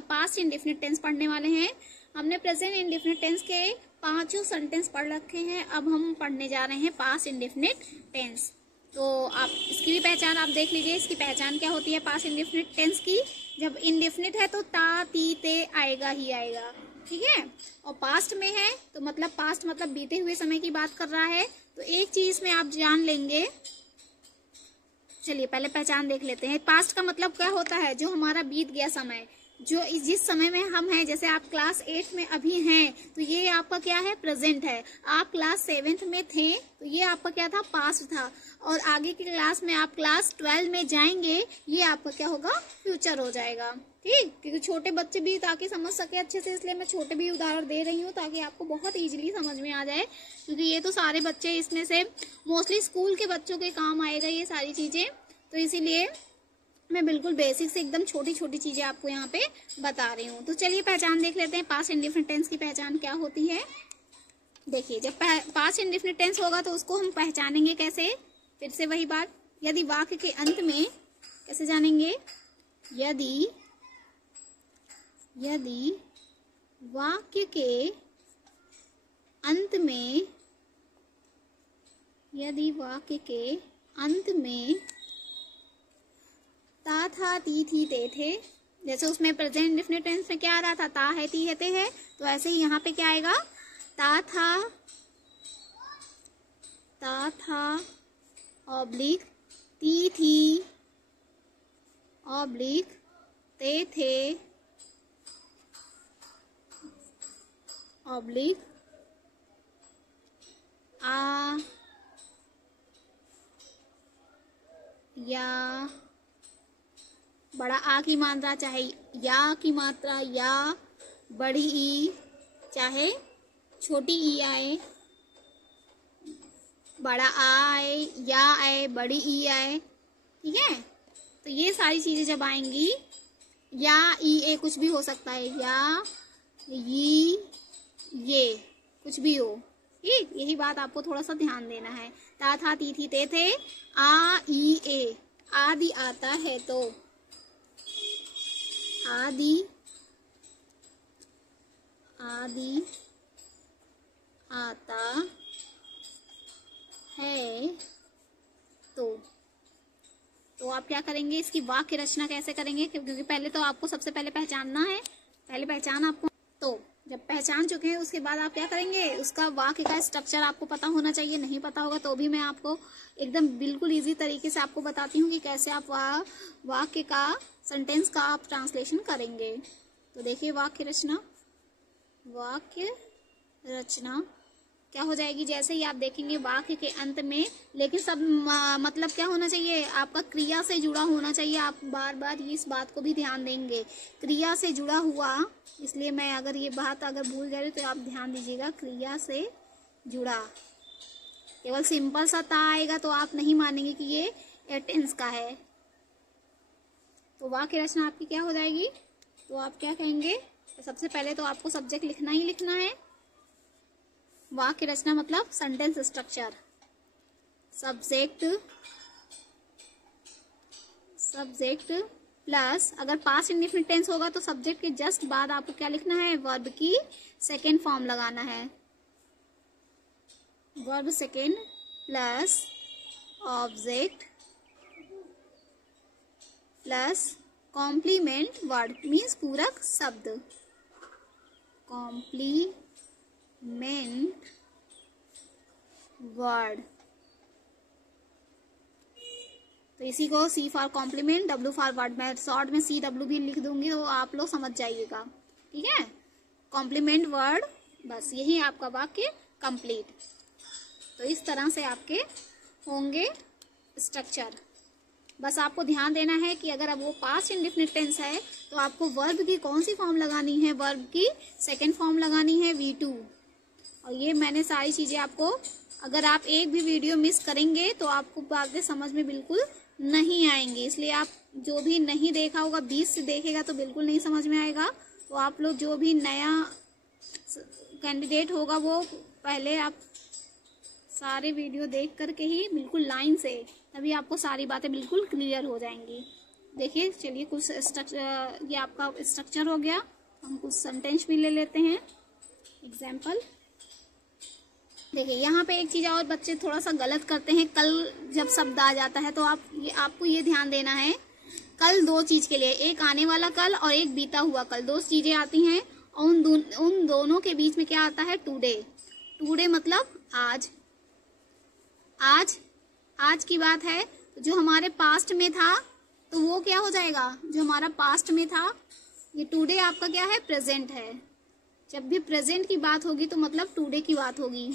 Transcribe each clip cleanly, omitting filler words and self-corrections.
Past indefinite tense पढ़ने वाले हैं। हमने प्रेजेंट इंडेफिनिट टेंस के 5 सेंटेंस पढ़ रखे हैं, अब हम पढ़ने जा रहे हैं पास्ट इंडेफिनिट टेंस। तो आप इसकी भी पहचान आप देख लीजिए, इसकी पहचान क्या होती है पास्ट इंडेफिनिट टेंस की। जब इंडेफिनिट है तो ता ती ते आएगा ही आएगा, ठीक है। और पास्ट में है तो मतलब पास्ट मतलब बीते हुए समय की बात कर रहा है। तो एक चीज में आप जान लेंगे, चलिए पहले पहचान देख लेते हैं। पास्ट का मतलब क्या होता है, जो हमारा बीत गया समय, जो जिस समय में हम हैं। जैसे आप क्लास 8 में अभी हैं तो ये आपका क्या है, प्रेजेंट है। आप क्लास 7th में थे तो ये आपका क्या था, पास्ट था। और आगे की क्लास में आप क्लास 12 में जाएंगे, ये आपका क्या होगा, फ्यूचर हो जाएगा, ठीक। क्योंकि छोटे बच्चे भी ताकि समझ सके अच्छे से, इसलिए मैं छोटे भी उदाहरण दे रही हूँ ताकि आपको बहुत इजीली समझ में आ जाए। क्योंकि ये तो सारे बच्चे, इसमें से मोस्टली स्कूल के बच्चों के काम आएगा ये सारी चीजें, तो इसीलिए मैं बिल्कुल बेसिक से एकदम छोटी छोटी चीजें आपको यहाँ पे बता रही हूँ। तो चलिए पहचान देख लेते हैं, पास्ट इंडेफिनिट टेंस की पहचान क्या होती है। देखिए, जब पास्ट इंडेफिनिट टेंस होगा तो उसको हम पहचानेंगे कैसे, फिर से वही बात, यदि वाक्य के अंत में, कैसे जानेंगे, यदि वाक्य के अंत में, यदि वाक्य के अंत में ता था ती थी ते थे, जैसे उसमें प्रेजेंट इंडेफिनिट टेंस में क्या आ रहा था, ता है ती है ते है, तो ऐसे ही यहाँ पे क्या आएगा, ता था ऑब्लिक ती थी ऑब्लिक ते थे ऑब्लिक आ या, बड़ा आ की मात्रा चाहे या की मात्रा या बड़ी ई चाहे छोटी ई आए, बड़ा आ आए या आए बड़ी ई आए, ठीक है। तो ये सारी चीजें जब आएंगी, या ई ए कुछ भी हो सकता है, या ये कुछ भी हो, ठीक। यही बात आपको थोड़ा सा ध्यान देना है। ता था ती थी ते थे, आ ई ए, आदि आता है तो, आदि आता है तो आप क्या करेंगे, इसकी वाक्य रचना कैसे करेंगे, क्योंकि पहले तो आपको सबसे पहले पहचानना है, पहले पहचान आपको। तो जब पहचान चुके हैं उसके बाद आप क्या करेंगे, उसका वाक्य का स्ट्रक्चर आपको पता होना चाहिए। नहीं पता होगा तो भी मैं आपको एकदम बिल्कुल इजी तरीके से आपको बताती हूँ कि कैसे आप वाक्य का, सेंटेंस का आप ट्रांसलेशन करेंगे। तो देखिए, वाक्य रचना क्या हो जाएगी, जैसे ही आप देखेंगे वाक्य के अंत में, लेकिन सब मतलब क्या होना चाहिए, आपका क्रिया से जुड़ा होना चाहिए। आप बार बार इस बात को भी ध्यान देंगे, क्रिया से जुड़ा हुआ, इसलिए मैं अगर ये बात अगर भूल जा रही तो आप ध्यान दीजिएगा, क्रिया से जुड़ा। केवल सिंपल सा ता आएगा तो आप नहीं मानेंगे कि ये टेंस का है। तो वाक्य रचना आपकी क्या हो जाएगी, तो आप क्या कहेंगे, तो सबसे पहले तो आपको सब्जेक्ट लिखना ही लिखना है। वाक्य रचना मतलब सेंटेंस स्ट्रक्चर, सब्जेक्ट प्लस, अगर पास्ट इंडेफिनिट टेंस होगा तो सब्जेक्ट के जस्ट बाद आपको क्या लिखना है, वर्ब की सेकेंड फॉर्म लगाना है, verb second plus object plus complement word, means पूरक शब्द, कॉम्प्लीमेंट वर्ड। तो इसी को C for complement, W for word, मैं शॉर्ट में CW भी लिख दूंगी तो आप लोग समझ जाइएगा, ठीक है। कॉम्प्लीमेंट वर्ड, बस यही आपका वाक्य कंप्लीट। तो इस तरह से आपके होंगे स्ट्रक्चर। बस आपको ध्यान देना है कि अगर अब वो पास्ट इंडेफिनिट टेंस है तो आपको वर्ब की कौन सी फॉर्म लगानी है, वर्ब की सेकेंड फॉर्म लगानी है V2। और ये मैंने सारी चीजें आपको, अगर आप एक भी वीडियो मिस करेंगे तो आपको बातें समझ में बिल्कुल नहीं आएंगी, इसलिए आप जो भी नहीं देखा होगा 20 से देखेगा तो बिल्कुल नहीं समझ में आएगा। तो आप लोग जो भी नया कैंडिडेट होगा वो पहले आप सारे वीडियो देख करके ही बिल्कुल लाइन से, तभी आपको सारी बातें बिल्कुल क्लियर हो जाएंगी। देखिए चलिए कुछ स्ट्रक्चर, ये आपका स्ट्रक्चर हो गया। हम कुछ सेंटेंस भी ले लेते हैं एग्जाम्पल। देखिए यहाँ पे एक चीज और बच्चे थोड़ा सा गलत करते हैं, कल जब शब्द आ जाता है तो आपको ये ध्यान देना है, कल दो चीज के लिए, एक आने वाला कल और एक बीता हुआ कल, दो चीजें आती हैं और उन दोनों के बीच में क्या आता है, टुडे। टुडे मतलब आज। आज की बात है, जो हमारे पास्ट में था तो वो क्या हो जाएगा, जो हमारा पास्ट में था। ये टुडे आपका क्या है, प्रेजेंट है। जब भी प्रेजेंट की बात होगी तो मतलब टुडे की बात होगी।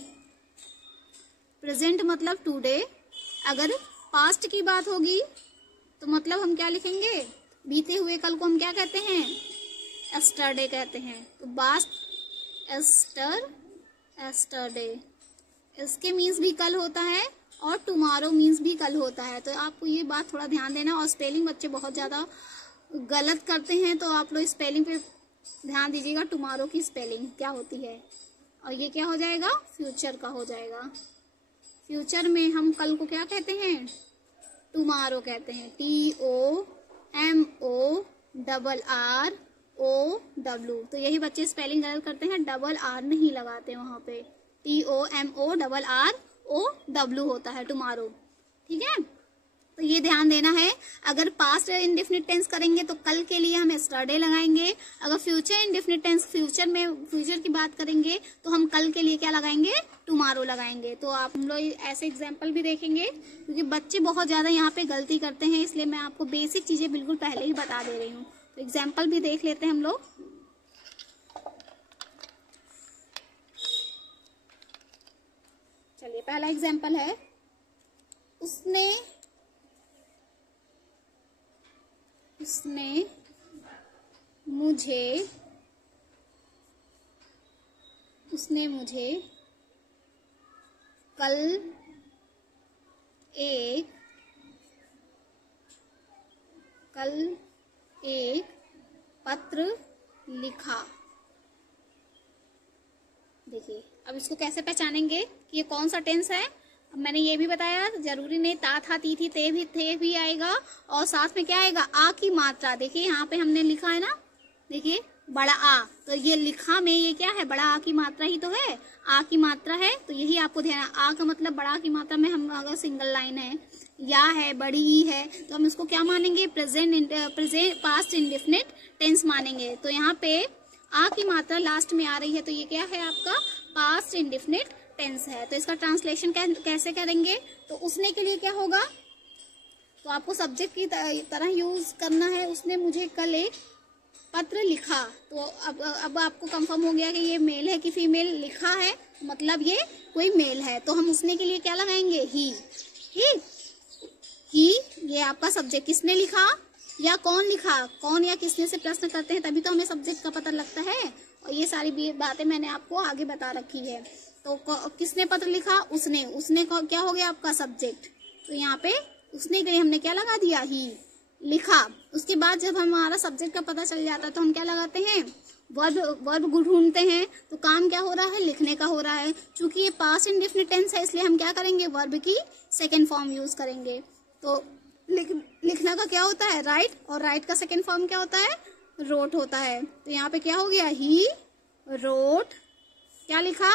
प्रेजेंट मतलब टुडे। अगर पास्ट की बात होगी तो मतलब हम क्या लिखेंगे, बीते हुए कल को हम क्या कहते हैं, एस्टरडे कहते हैं। तो बास्ट एस्टरडे, इसके मीन्स भी कल होता है और टुमारो मीन्स भी कल होता है। तो आपको ये बात थोड़ा ध्यान देना। और स्पेलिंग बच्चे बहुत ज्यादा गलत करते हैं, तो आप लोग स्पेलिंग पे ध्यान दीजिएगा। टुमारो की स्पेलिंग क्या होती है, और ये क्या हो जाएगा, फ्यूचर का हो जाएगा। फ्यूचर में हम कल को क्या कहते हैं, टुमारो कहते हैं। TOMORROW। तो यही बच्चे स्पेलिंग गलत करते हैं, डबल आर नहीं लगाते वहां पे। TOMORROW होता है टुमारो, ठीक है। तो ये ध्यान देना है। अगर पास्ट इंडेफिनिट टेंस करेंगे तो कल के लिए हम एस्टरडे लगाएंगे। अगर फ्यूचर इंडेफिनिट टेंस, फ्यूचर की बात करेंगे तो हम कल के लिए क्या लगाएंगे, टुमारो लगाएंगे। तो आप हम लोग ऐसे एग्जाम्पल भी देखेंगे, क्योंकि बच्चे बहुत ज्यादा यहाँ पे गलती करते हैं, इसलिए मैं आपको बेसिक चीजें बिल्कुल पहले ही बता दे रही हूँ। तो एग्जाम्पल भी देख लेते हैं हम लोग। चलिए पहला एग्जाम्पल है, उसने मुझे कल एक पत्र लिखा। देखिए अब इसको कैसे पहचानेंगे कि ये कौन सा टेंस है। अब मैंने ये भी बताया, जरूरी नहीं ता था ती थी ते भी आएगा, और साथ में क्या आएगा, आ की मात्रा। देखिए यहाँ पे हमने लिखा है ना, देखिए बड़ा आ, तो ये लिखा में ये क्या है, बड़ा आ की मात्रा ही तो है, आ की मात्रा है। तो यही आपको ध्यान, आ का मतलब बड़ा की मात्रा में हम अगर सिंगल लाइन है, या है, बड़ी ही है, तो हम इसको क्या मानेंगे, प्रेजेंट पास्ट इंडेफिनिट टेंस मानेंगे। तो यहाँ पे आ की मात्रा लास्ट में आ रही है, तो ये क्या है आपका पास्ट इंडेफिनिट टेंस है। तो इसका ट्रांसलेशन कैसे करेंगे, तो उसने के लिए क्या होगा, तो आपको सब्जेक्ट की तरह यूज करना है। उसने मुझे कल एक पत्र लिखा। तो अब आपको कंफर्म हो गया कि ये मेल है कि फीमेल, लिखा है मतलब ये कोई मेल है। तो हम उसने के लिए क्या लगाएंगे, ही। ये आपका सब्जेक्ट, किसने लिखा या कौन लिखा, कौन या किसने से प्रश्न करते हैं तभी तो हमें सब्जेक्ट का पता लगता है। और ये सारी बातें मैंने आपको आगे बता रखी है। तो किसने पत्र लिखा, उसने क्या हो गया आपका सब्जेक्ट। तो यहाँ पे उसने के लिए हमने क्या लगा दिया, ही, लिखा। उसके बाद जब हमारा सब्जेक्ट का पता चल जाता है तो हम क्या लगाते हैं, वर्ब ढूंढते हैं। तो काम क्या हो रहा है, लिखने का हो रहा है। चूंकि ये पास्ट इंडेफिनिट टेंस है, इसलिए हम क्या करेंगे, वर्ब की सेकेंड फॉर्म यूज करेंगे। तो लिखना का क्या होता है, राइट, और राइट का सेकेंड फॉर्म क्या होता है, रोट होता है। तो यहाँ पे क्या हो गया, ही रोट, क्या लिखा,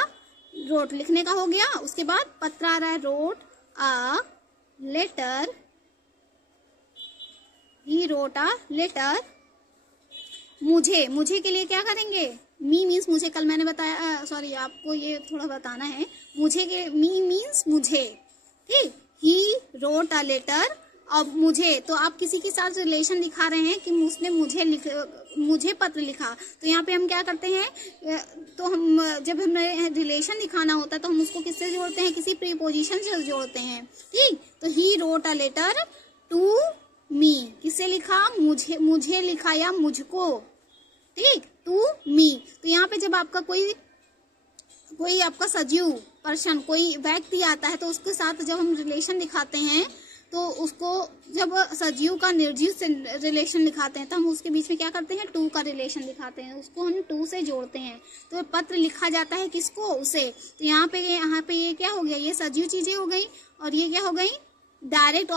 रोट, लिखने का हो गया। उसके बाद पत्र आ रहा है, wrote a letter, he wrote a letter मुझे के लिए क्या करेंगे, मी मीन्स मुझे, कल मैंने बताया, सॉरी आपको ये थोड़ा बताना है, मुझे के मी मीन्स मुझे, ठीक। ही रोट अ लेटर, अब मुझे, तो आप किसी के साथ रिलेशन दिखा रहे हैं कि उसने मुझे पत्र लिखा। तो यहाँ पे हम क्या करते हैं, तो हम जब हमें रिलेशन दिखाना होता है तो हम उसको किससे जोड़ते हैं, किसी प्रीपोजिशन से जोड़ते हैं, ठीक। तो he wrote a letter to me, किससे लिखा, मुझे लिखा या मुझको, ठीक, टू मी। तो यहाँ पे जब आपका कोई आपका सजीव पर्सन, कोई व्यक्ति आता है तो उसके साथ जब हम रिलेशन दिखाते हैं, तो उसको जब सजीव का निर्जीव से रिलेशन दिखाते हैं तो हम उसके बीच में क्या करते हैं, टू का रिलेशन दिखाते हैं, उसको हम टू से जोड़ते हैं। तो पत्र लिखा जाता है किसको, उसे। तो यहाँ पे ये क्या हो गया, ये सजीव चीजें हो गई, और ये क्या हो गई, डायरेक्ट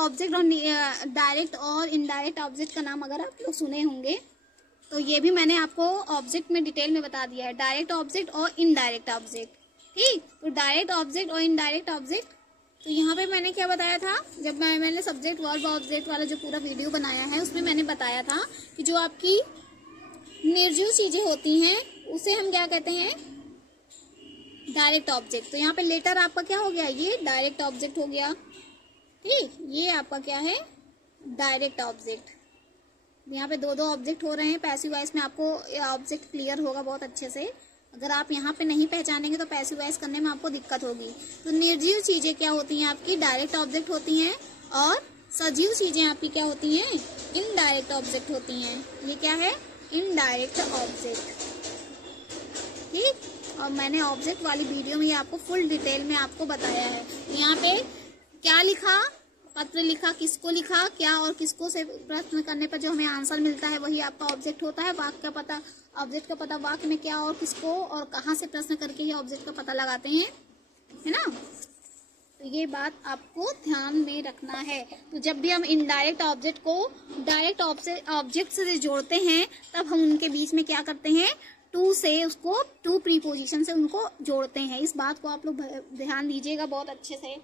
और इनडायरेक्ट ऑब्जेक्ट का नाम अगर आप लोग सुने होंगे तो ये भी मैंने आपको ऑब्जेक्ट में डिटेल में बता दिया है, डायरेक्ट ऑब्जेक्ट और इनडायरेक्ट ऑब्जेक्ट। ठीक, तो डायरेक्ट ऑब्जेक्ट और इनडायरेक्ट ऑब्जेक्ट, तो यहाँ पे मैंने क्या बताया था, जब मैंने सब्जेक्ट वर्ब ऑब्जेक्ट वाला जो पूरा वीडियो बनाया है उसमें मैंने बताया था कि जो आपकी निर्जीव चीजें होती हैं उसे हम क्या कहते हैं, डायरेक्ट ऑब्जेक्ट। तो यहाँ पे लेटर आपका क्या हो गया, ये डायरेक्ट ऑब्जेक्ट हो गया। ठीक, ये आपका क्या है, डायरेक्ट ऑब्जेक्ट। यहाँ पे दो दो ऑब्जेक्ट हो रहे हैं, पैसिव वॉइस में आपको ऑब्जेक्ट क्लियर होगा बहुत अच्छे से। अगर आप यहाँ पे नहीं पहचानेंगे तो पैसिव वॉइस करने में आपको दिक्कत होगी। तो निर्जीव चीजें क्या होती हैं आपकी, डायरेक्ट ऑब्जेक्ट होती हैं, और सजीव चीजें आपकी क्या होती हैं, इनडायरेक्ट ऑब्जेक्ट होती हैं। ये क्या है, इनडायरेक्ट ऑब्जेक्ट। ठीक, और मैंने ऑब्जेक्ट वाली वीडियो में ये आपको फुल डिटेल में आपको बताया है। यहाँ पे क्या लिखा, पत्र लिखा, किसको लिखा, क्या और किसको से प्रश्न करने पर जो हमें आंसर मिलता है वही आपका ऑब्जेक्ट होता है। वाक्य का पता, ऑब्जेक्ट का पता वाक्य में क्या और किसको और कहाँ से प्रश्न करके ही ऑब्जेक्ट का पता लगाते हैं, है ना। तो ये बात आपको ध्यान में रखना है। तो जब भी हम इनडायरेक्ट ऑब्जेक्ट को डायरेक्ट ऑब्जेक्ट से जोड़ते हैं तब हम उनके बीच में क्या करते हैं, टू से उसको, टू प्रीपोजिशन से उनको जोड़ते हैं। इस बात को आप लोग ध्यान दीजिएगा बहुत अच्छे से।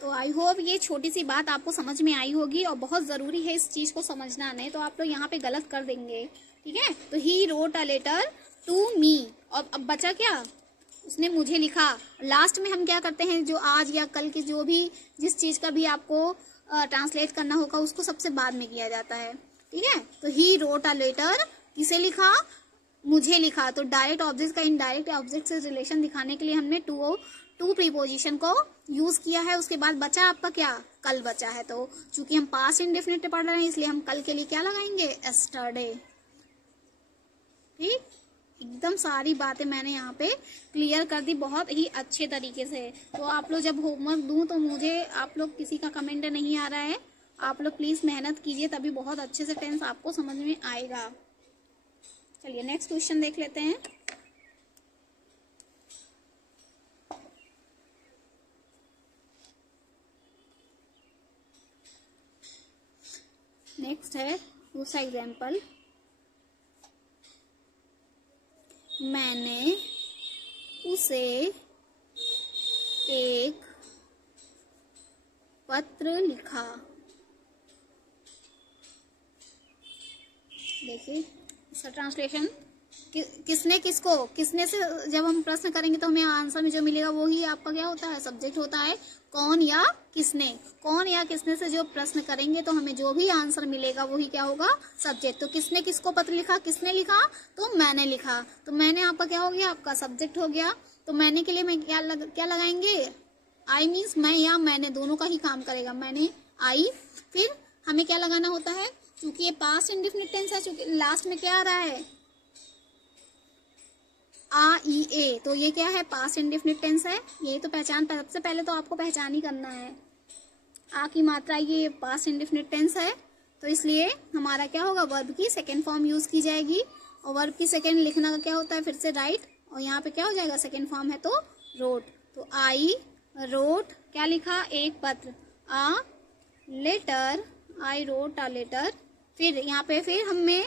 तो आई होप ये छोटी सी बात आपको समझ में आई होगी, और बहुत जरूरी है इस चीज को समझना। नहीं तो आप लोग यहाँ पे गलत कर देंगे। ठीक है, तो he wrote a letter to me, और अब बचा क्या, उसने मुझे लिखा। लास्ट में हम क्या करते हैं, जो आज या कल की जो भी जिस चीज का भी आपको ट्रांसलेट करना होगा उसको सबसे बाद में किया जाता है। ठीक है, तो ही रोट अ लेटर, किसे लिखा, मुझे लिखा। तो डायरेक्ट ऑब्जेक्ट का इनडायरेक्ट ऑब्जेक्ट से रिलेशन दिखाने के लिए हमने टू प्रीपोजिशन को यूज किया है। उसके बाद बचा आपका क्या, कल बचा है। तो चूंकि हम पास्ट इंडेफिनिट पढ़ रहे हैं इसलिए हम कल के लिए क्या लगाएंगे, एस्टरडे। ठीक, एकदम सारी बातें मैंने यहाँ पे क्लियर कर दी बहुत ही अच्छे तरीके से। तो आप लोग जब होमवर्क दूं तो मुझे, आप लोग किसी का कमेंट नहीं आ रहा है, आप लोग प्लीज मेहनत कीजिए, तभी बहुत अच्छे से टेंस आपको समझ में आएगा। चलिए नेक्स्ट क्वेश्चन देख लेते हैं। नेक्स्ट है दूसरा एग्जाम्पल, मैंने उसे एक पत्र लिखा। देखिए इसका ट्रांसलेशन, किसने किसको, किसने से जब हम प्रश्न करेंगे तो हमें आंसर में जो मिलेगा वो ही आपका क्या होता है, सब्जेक्ट होता है। कौन या किसने, कौन या किसने से जो प्रश्न करेंगे तो हमें जो भी आंसर मिलेगा वही क्या होगा, सब्जेक्ट। तो किसने किसको पत्र लिखा, किसने लिखा, तो मैंने लिखा। तो मैंने आपका क्या हो गया, आपका सब्जेक्ट हो गया। तो मैंने के लिए मैं क्या लगाएंगे, आई मीन्स मैं या मैंने दोनों का ही काम करेगा, मैंने, आई। फिर हमें क्या लगाना होता है, क्योंकि ये पास्ट इंडेफिनिट टेंस है, चूंकि लास्ट में क्या आ रहा है, ई ए, तो ये क्या है, पास्ट इंडेफिनिट टेंस है। ये तो पहचान, सबसे पहले तो आपको पहचान ही करना है। आ की मात्रा ये पास्ट इंडेफिनिट टेंस है, तो इसलिए हमारा क्या होगा, वर्ब की सेकेंड फॉर्म यूज की जाएगी। और वर्ब की सेकेंड लिखना का क्या होता है, फिर से राइट, और यहाँ पे क्या हो जाएगा, सेकेंड फॉर्म है तो रोट। तो आई रोट, क्या लिखा, एक पत्र, a letter, I wrote a letter. फिर यहाँ पे फिर हमें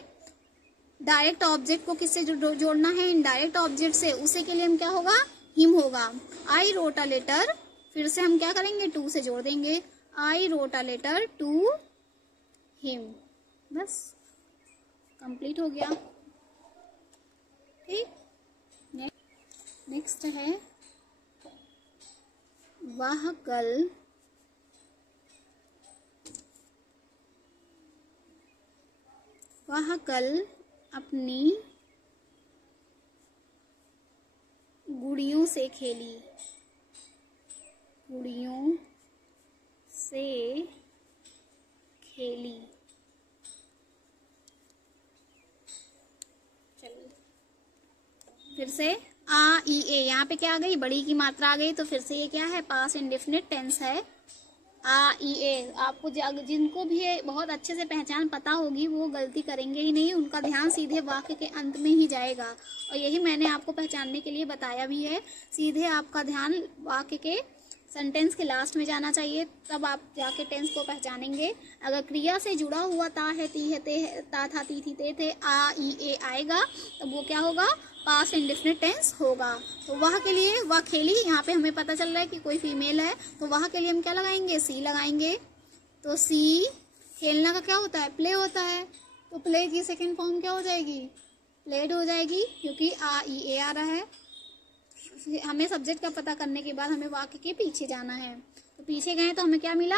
डायरेक्ट ऑब्जेक्ट को किससे जोड़ना है, इनडायरेक्ट ऑब्जेक्ट से, उसे के लिए हम क्या होगा, हिम होगा। आई रोट अ लेटर, फिर से हम क्या करेंगे, टू से जोड़ देंगे, I wrote a letter to him. बस कंप्लीट हो गया। ठीक, नेक्स्ट है, वह कल अपनी गुड़ियों से खेली, गुड़ियों से खेली। चलिए फिर से आ ई ए, यहाँ पे क्या आ गई, बड़ी की मात्रा आ गई, तो फिर से ये क्या है, पास्ट इंडेफिनिट टेंस है। आ ई ए, आपको जिनको भी बहुत अच्छे से पहचान पता होगी वो गलती करेंगे ही नहीं, उनका ध्यान सीधे वाक्य के अंत में ही जाएगा। और यही मैंने आपको पहचानने के लिए बताया भी है, सीधे आपका ध्यान वाक्य के सेंटेंस के लास्ट में जाना चाहिए, तब आप जाके टेंस को पहचानेंगे। अगर क्रिया से जुड़ा हुआ ता है, ती है, ते है, ता था, ती थी, ते थे, आ ई ए आएगा, तब वो क्या होगा, पास्ट इंडेफिनिट टेंस होगा। तो वह के लिए, वह खेली, यहाँ पे हमें पता चल रहा है कि कोई फीमेल है, तो वह के लिए हम क्या लगाएंगे, सी लगाएंगे। तो सी, खेलना का क्या होता है, प्ले होता है, तो प्ले की सेकेंड फॉर्म क्या हो जाएगी, प्लेड हो जाएगी, क्योंकि आ ई ए आ रहा है। हमें सब्जेक्ट का पता करने के बाद हमें वाक्य के पीछे जाना है, तो पीछे गए तो हमें क्या मिला,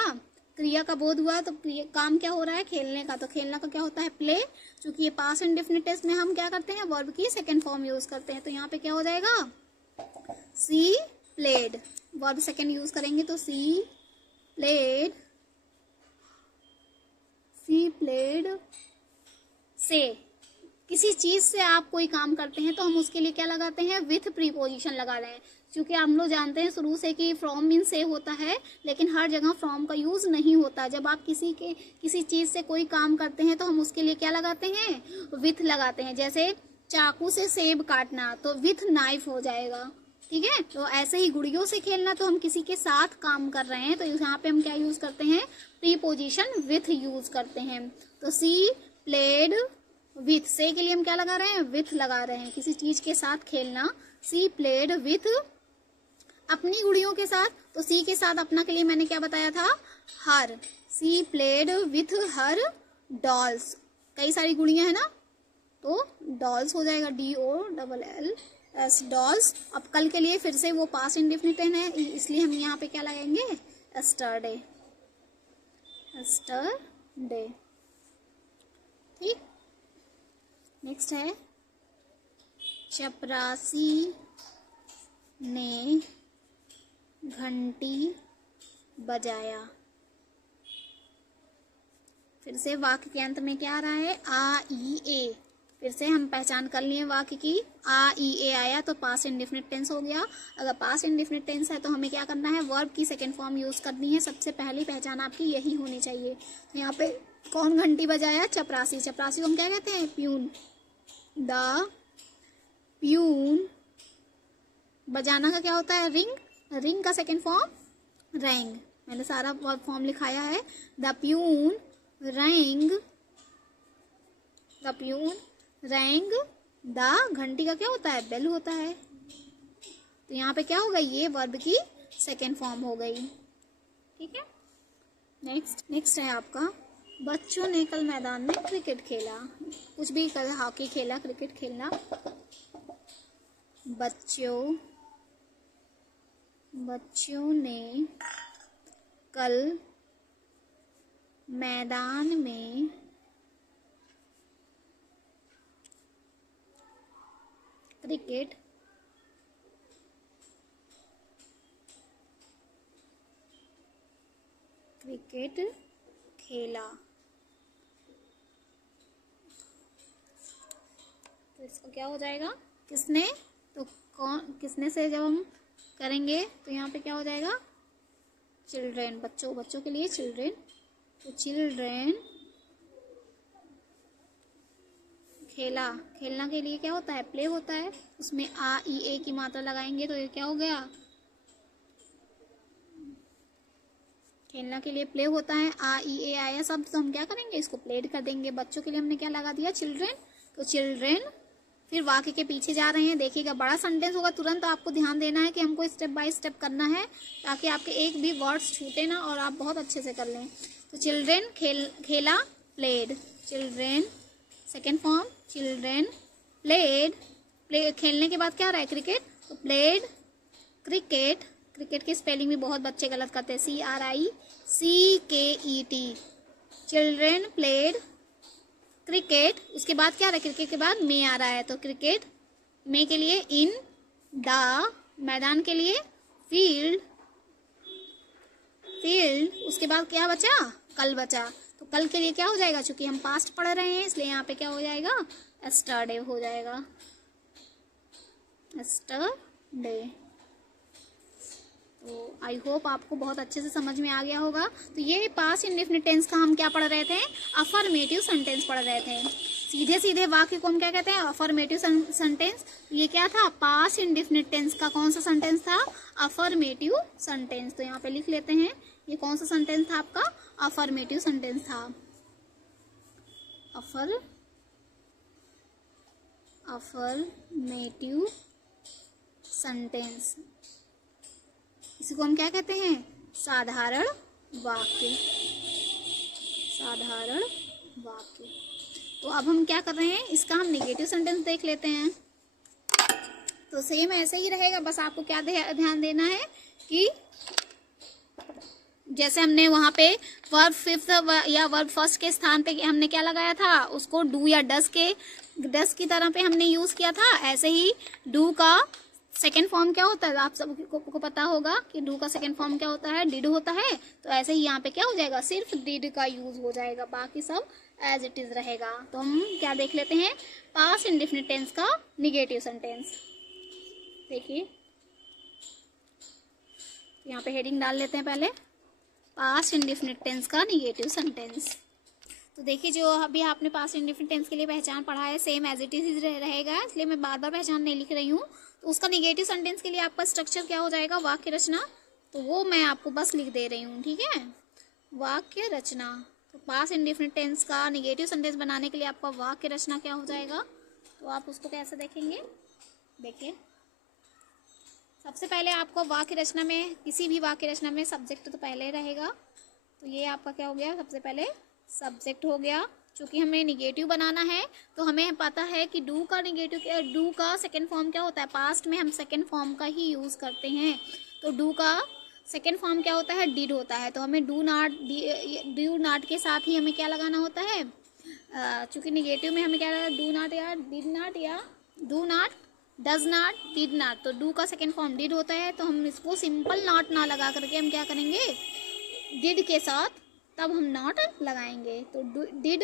क्रिया का बोध हुआ, तो काम क्या हो रहा है, खेलने का, तो खेलना का क्या होता है, प्ले। क्योंकि ये पास्ट इंडेफिनिट टेंस में हम क्या करते हैं, वर्ब की सेकंड फॉर्म यूज करते हैं, तो यहाँ पे क्या हो जाएगा, she played, verb second use करेंगे, तो सी प्लेड, सी प्लेड से। किसी चीज से आप कोई काम करते हैं तो हम उसके लिए क्या लगाते हैं, विथ प्रीपोजिशन लगा रहे हैं। क्योंकि हम लोग जानते हैं शुरू से कि फ्रॉम मीन से होता है, लेकिन हर जगह फ्रॉम का यूज नहीं होता। जब आप किसी चीज से कोई काम करते हैं तो हम उसके लिए क्या लगाते हैं, विथ लगाते हैं। जैसे चाकू से सेब काटना, तो विथ नाइफ हो जाएगा, ठीक है। तो ऐसे ही गुड़ियों से खेलना, तो हम किसी के साथ काम कर रहे हैं, तो यहाँ पे हम क्या यूज करते हैं, प्रीपोजिशन विथ यूज करते हैं। तो सी प्लेड विथ, से के लिए हम क्या लगा रहे हैं, विथ लगा रहे हैं, किसी चीज के साथ खेलना। सी प्लेड विथ, अपनी गुड़ियों के साथ, तो सी के साथ अपना के लिए मैंने क्या बताया था, her. She played with her dolls, कई सारी गुड़ियां है ना, तो डॉल्स हो जाएगा, DOLLS डॉल्स। अब कल के लिए फिर से वो पास्ट इंडेफिनिट है, इसलिए हम यहाँ पे क्या लगाएंगे, एस्टरडे, एस्टरडे, ठीक। नेक्स्ट है, चपरासी ने घंटी बजाया। फिर से वाक्य के अंत में क्या आ रहा है, आ ई ए। फिर से हम पहचान कर लिए वाक्य की, आ ई ए आया तो पास्ट इंडेफिनिट टेंस हो गया। अगर पास्ट इंडेफिनिट टेंस है तो हमें क्या करना है, वर्ब की सेकेंड फॉर्म यूज करनी है। सबसे पहली पहचान आपकी यही होनी चाहिए। तो यहाँ पे कौन घंटी बजाया, चपरासी। चपरासी को हम क्या कहते हैं, प्यून। द प्यून, बजाना का क्या होता है, रिंग। रिंग का सेकेंड फॉर्म रैंग। मैंने सारा वर्ब फॉर्म लिखाया है। The peon wrong, the peon wrong the, घंटी का क्या होता है, बेल होता है। तो यहाँ पे क्या होगा, ये वर्ब की सेकेंड फॉर्म हो गई, ठीक है। नेक्स्ट है आपका, बच्चों ने कल मैदान में क्रिकेट खेला। कुछ भी कल, हॉकी खेला, क्रिकेट खेलना। बच्चों ने कल मैदान में क्रिकेट खेला। तो इसको क्या हो जाएगा, किसने, तो कौन, किसने से जब हम करेंगे तो यहाँ पे क्या हो जाएगा, चिल्ड्रेन, बच्चों के लिए चिल्ड्रेन। तो चिल्ड्रेन खेला, खेलना के लिए क्या होता है, प्ले होता है। उसमें आ ई ए की मात्रा लगाएंगे तो ये क्या हो गया, खेलना के लिए प्ले होता है। आ ई ए आया शब्द, तो हम क्या करेंगे, इसको प्लेड कर देंगे। बच्चों के लिए हमने क्या लगा दिया, चिल्ड्रेन। तो चिल्ड्रेन, फिर वाक्य के पीछे जा रहे हैं। देखिएगा बड़ा सेंटेंस होगा तुरंत, तो आपको ध्यान देना है कि हमको स्टेप बाय स्टेप करना है, ताकि आपके एक भी वर्ड्स छूटे ना और आप बहुत अच्छे से कर लें। तो चिल्ड्रेन खेला, played. Children second form, children played. Play, खेलने के बाद क्या आ रहा है, क्रिकेट। तो प्लेड क्रिकेट। क्रिकेट की स्पेलिंग भी बहुत बच्चे गलत करते हैं, CRICKET। Children played cricket. उसके बाद क्या आ रहा है, क्रिकेट के बाद में आ रहा है, तो क्रिकेट में के लिए इन द, मैदान के लिए फील्ड। उसके बाद क्या बचा, कल बचा। तो कल के लिए क्या हो जाएगा, चूंकि हम पास्ट पढ़ रहे हैं इसलिए यहाँ पे क्या हो जाएगा, एस्टरडे हो जाएगा, एस्टरडे। तो आई होप आपको बहुत अच्छे से समझ में आ गया होगा। तो ये पास्ट इंडेफिनिट टेंस का हम क्या पढ़ रहे थे, अफर्मेटिव सेंटेंस पढ़ रहे थे। सीधे सीधे वाक्य को हम क्या कहते हैं, अफर्मेटिव सेंटेंस। ये क्या था, पास्ट इंडेफिनिट टेंस का कौन सा सेंटेंस था, अफर्मेटिव सेंटेंस। तो यहाँ पे लिख लेते हैं, ये कौन सा सेंटेंस था आपका, अफर्मेटिव सेंटेंस था। अफर्मेटिव सेंटेंस, इसी को हम क्या कहते हैं, साधारण वाक्य। साधारण वाक्य। तो अब हम क्या कर रहे हैं, इसका हम नेगेटिव सेंटेंस देख लेते हैं। तो सेम ऐसे ही रहेगा, बस आपको क्या ध्यान देना है कि जैसे हमने वहां पे वर्ब फिफ्थ या वर्ब फर्स्ट के स्थान पे हमने क्या लगाया था, उसको डू या डस की तरह पे हमने यूज किया था। ऐसे ही डू का सेकेंड फॉर्म क्या होता है, आप सबको पता होगा कि डू का सेकेंड फॉर्म क्या होता है, डिड होता है। तो ऐसे ही यहाँ पे क्या हो जाएगा, सिर्फ डिड का यूज हो जाएगा, बाकी सब एज इट इज रहेगा। तो हम क्या देख लेते हैं, पास्ट इंडेफिनिट टेंस का निगेटिव सेंटेंस। देखिए यहाँ पे हेडिंग डाल लेते हैं पहले, पास्ट इंडेफिनिट टेंस का निगेटिव सेंटेंस। तो देखिए जो अभी आपने पास्ट इंडेफिनिट टेंस के लिए पहचान पढ़ा है, सेम एज इट इज रहेगा, इसलिए मैं बार बार पहचान नहीं लिख रही हूँ। तो उसका निगेटिव सेंटेंस के लिए आपका स्ट्रक्चर क्या हो जाएगा, वाक्य रचना। तो वो मैं आपको बस लिख दे रही हूँ, ठीक है, वाक्य रचना। तो पास्ट इंडेफिनिट टेंस का निगेटिव सेंटेंस बनाने के लिए आपका वाक्य रचना क्या हो जाएगा, तो आप उसको कैसे देखेंगे। देखिए सबसे पहले आपको वाक्य रचना में, किसी भी वाक्य रचना में सब्जेक्ट तो पहले रहेगा। तो ये आपका क्या हो गया, सबसे पहले सब्जेक्ट हो गया। चूंकि हमें निगेटिव बनाना है तो हमें पता है कि डू का सेकेंड फॉर्म क्या होता है, पास्ट में हम सेकेंड फॉर्म का ही यूज करते हैं। तो डू का सेकेंड फॉर्म क्या होता है, डिड होता है। तो हमें डू नॉट के साथ ही हमें क्या लगाना होता है, चूंकि निगेटिव में हमें क्या डू नॉट या डिड नॉट या do not, does not, did not. तो डू का सेकेंड फॉर्म डिड होता है, तो हम इसको सिंपल नॉट ना लगा करके हम क्या करेंगे, डिड के साथ तब हम नॉट लगाएंगे। तो did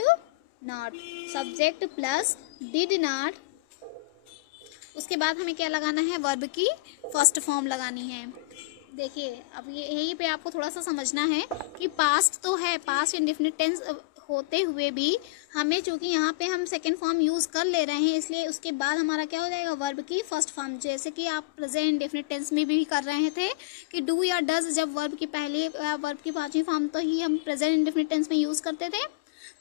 not, subject plus did not. उसके बाद हमें क्या लगाना है, वर्ब की फर्स्ट फॉर्म लगानी है। देखिए अब ये यहीं पे आपको थोड़ा सा समझना है कि पास्ट तो है, पास्ट इंडेफिनिट टेंस होते हुए भी हमें, चूंकि यहाँ पे हम सेकेंड फॉर्म यूज कर ले रहे हैं, इसलिए उसके बाद हमारा क्या हो जाएगा, वर्ब की फर्स्ट फॉर्म। जैसे कि आप प्रेजेंट इंडेफिनिट टेंस में भी कर रहे थे कि डू या डज, जब वर्ब की पांचवी फॉर्म तो ही हम प्रेजेंट इंडेफिनिट टेंस में यूज करते थे।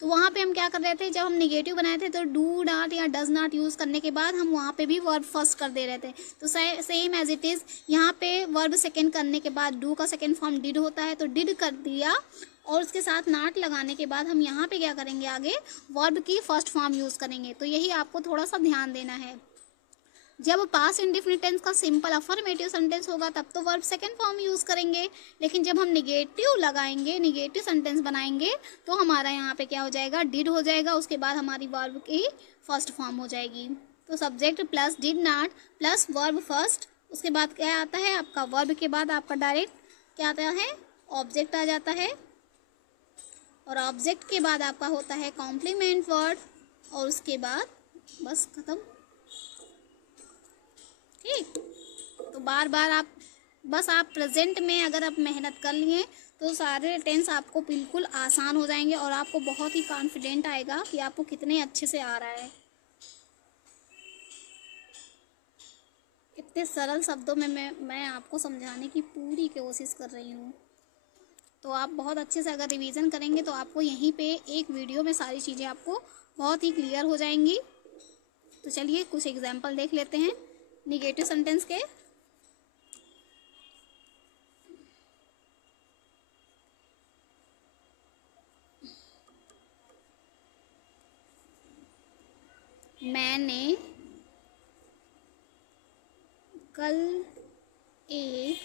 तो वहाँ पे हम क्या कर रहे थे, जब हम निगेटिव बनाए थे तो डू नॉट या डज नॉट यूज करने के बाद हम वहाँ पे भी वर्ब फर्स्ट कर दे रहे थे। तो सेम एज इट इज यहाँ पे वर्ब सेकेंड करने के बाद डू का सेकेंड फॉर्म डिड होता है, तो डिड कर दिया और उसके साथ नॉट लगाने के बाद हम यहाँ पे क्या करेंगे, आगे वर्ब की फर्स्ट फॉर्म यूज करेंगे। तो यही आपको थोड़ा सा ध्यान देना है। जब पास्ट इंडेफिनिट टेंस का सिंपल अफर्मेटिव सेंटेंस होगा तब तो वर्ब सेकेंड फॉर्म यूज करेंगे, लेकिन जब हम निगेटिव लगाएंगे, निगेटिव सेंटेंस बनाएंगे, तो हमारा यहाँ पे क्या हो जाएगा, डिड हो जाएगा। उसके बाद हमारी वर्ब की फर्स्ट फॉर्म हो जाएगी। तो subject plus did not plus verb first, उसके बाद क्या आता है आपका, वर्ब के बाद आपका डायरेक्ट क्या आता है, ऑब्जेक्ट आ जाता है। और ऑब्जेक्ट के बाद आपका होता है कॉम्प्लीमेंट वर्ड, और उसके बाद बस खत्म। ठीक, तो बार बार आप प्रेजेंट में अगर आप मेहनत कर लिए तो सारे टेंस आपको बिल्कुल आसान हो जाएंगे और आपको बहुत ही कॉन्फिडेंट आएगा कि आपको कितने अच्छे से आ रहा है। इतने सरल शब्दों में मैं आपको समझाने की पूरी कोशिश कर रही हूँ। तो आप बहुत अच्छे से अगर रिवीजन करेंगे तो आपको यहीं पे एक वीडियो में सारी चीज़ें आपको बहुत ही क्लियर हो जाएंगी। तो चलिए कुछ एग्जाम्पल देख लेते हैं निगेटिव सेंटेंस के। मैंने कल एक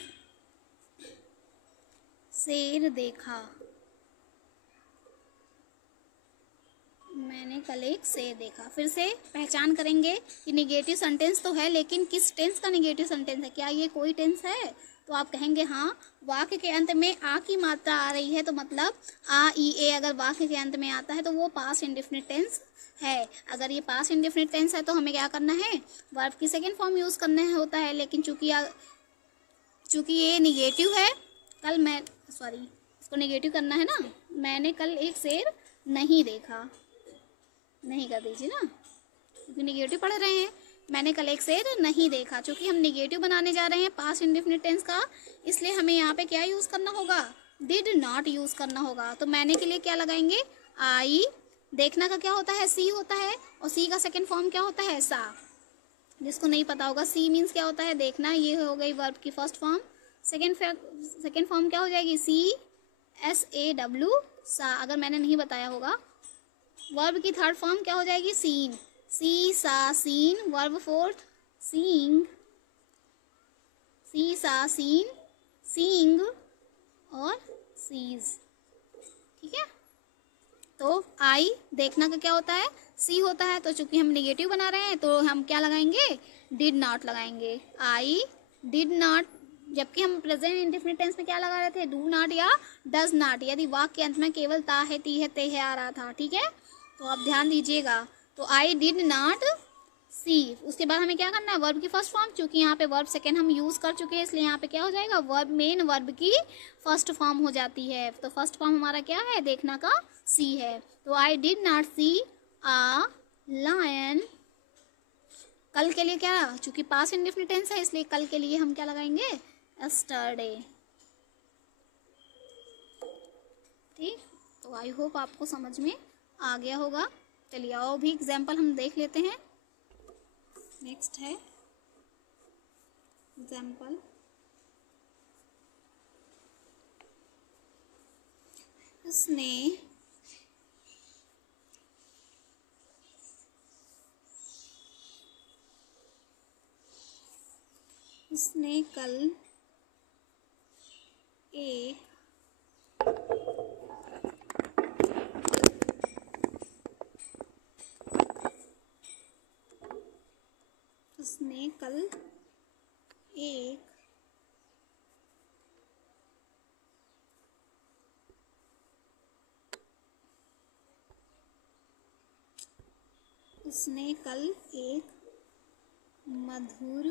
शेर देखा। मैंने कल एक शेर देखा। फिर से पहचान करेंगे कि निगेटिव सेंटेंस तो है, लेकिन किस टेंस का निगेटिव सेंटेंस है, क्या ये कोई टेंस है। तो आप कहेंगे हाँ, वाक्य के अंत में आ की मात्रा आ रही है तो मतलब आ ई ए अगर वाक्य के अंत में आता है तो वो पास्ट इंडेफिनिट टेंस है। अगर ये पास्ट इंडेफिनिट टेंस है तो हमें क्या करना है, वर्ब की सेकेंड फॉर्म यूज करना होता है। लेकिन चूंकि ये निगेटिव है, इसको निगेटिव करना है ना, मैंने कल एक शेर नहीं देखा। नहीं कर दीजिए ना, क्योंकि निगेटिव पढ़ रहे हैं। मैंने कल एक शेर नहीं देखा, क्योंकि हम निगेटिव बनाने जा रहे हैं पास्ट इंडेफिनिट टेंस का, इसलिए हमें यहाँ पे क्या यूज करना होगा, डिड नॉट यूज करना होगा। तो मैंने के लिए क्या लगाएंगे, आई। देखना का क्या होता है, सी होता है, और सी का सेकेंड फॉर्म क्या होता है, सा। जिसको नहीं पता होगा, सी मीन्स क्या होता है, देखना, ये हो गई वर्ब की फर्स्ट फॉर्म। सेकेंड फॉर्म क्या हो जाएगी, CSAW, सा, अगर मैंने नहीं बताया होगा। वर्ब की थर्ड फॉर्म क्या हो जाएगी, सीन, सी सा सीन। वर्ब फोर्थ, सीइंग, सी सा सीन, सीइंग और सीज। ठीक है, तो आई देखना का क्या होता है, सी होता है, तो चूंकि हम नेगेटिव बना रहे हैं तो हम क्या लगाएंगे, डिड नॉट लगाएंगे। आई डिड नॉट, जबकि हम प्रेजेंट इंडेफिनिट टेंस में क्या लगा रहे थे, डू नॉट या डज नॉट, यदि वाक्य के अंत में केवल ता है, ती है, ते है आ रहा था। ठीक है, तो आप ध्यान दीजिएगा। तो आई डिड नॉट सी, उसके बाद हमें क्या करना है, वर्ब की फर्स्ट फॉर्म, चूंकि यहाँ पे वर्ब सेकेंड हम यूज कर चुके हैं, इसलिए यहाँ पे क्या हो जाएगा, वर्ब मेन वर्ब की फर्स्ट फॉर्म हो जाती है। तो फर्स्ट फॉर्म हमारा क्या है, देखना का सी है। तो I did not see a lion. कल के लिए क्या, चूंकि पास्ट इंडेफिनिट टेंस है, इसलिए कल के लिए हम क्या लगाएंगे, यस्टरडे। ठीक, तो आई होप आपको समझ में आ गया होगा। चलिए आओ भी एग्जाम्पल हम देख लेते हैं। नेक्स्ट है एग्जाम्पल, उसने कल उसने कल एक उसने कल एक मधुर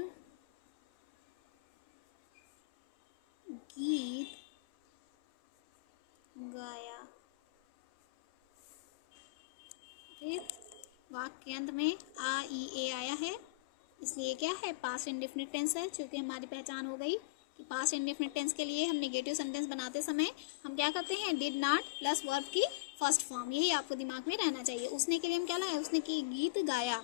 गीत गाया। फिर वाक्य अंत में आ ई ए आया है, इसलिए क्या है, पास्ट इंडेफिनिट टेंस है। चूंकि हमारी पहचान हो गई कि पास्ट इंडेफिनिट टेंस के लिए हम नेगेटिव सेंटेंस बनाते समय हम क्या करते हैं, डिड नॉट प्लस वर्ब की फर्स्ट फॉर्म, यही आपको दिमाग में रहना चाहिए। उसने के लिए हम क्या लगाए, उसने की गीत गाया,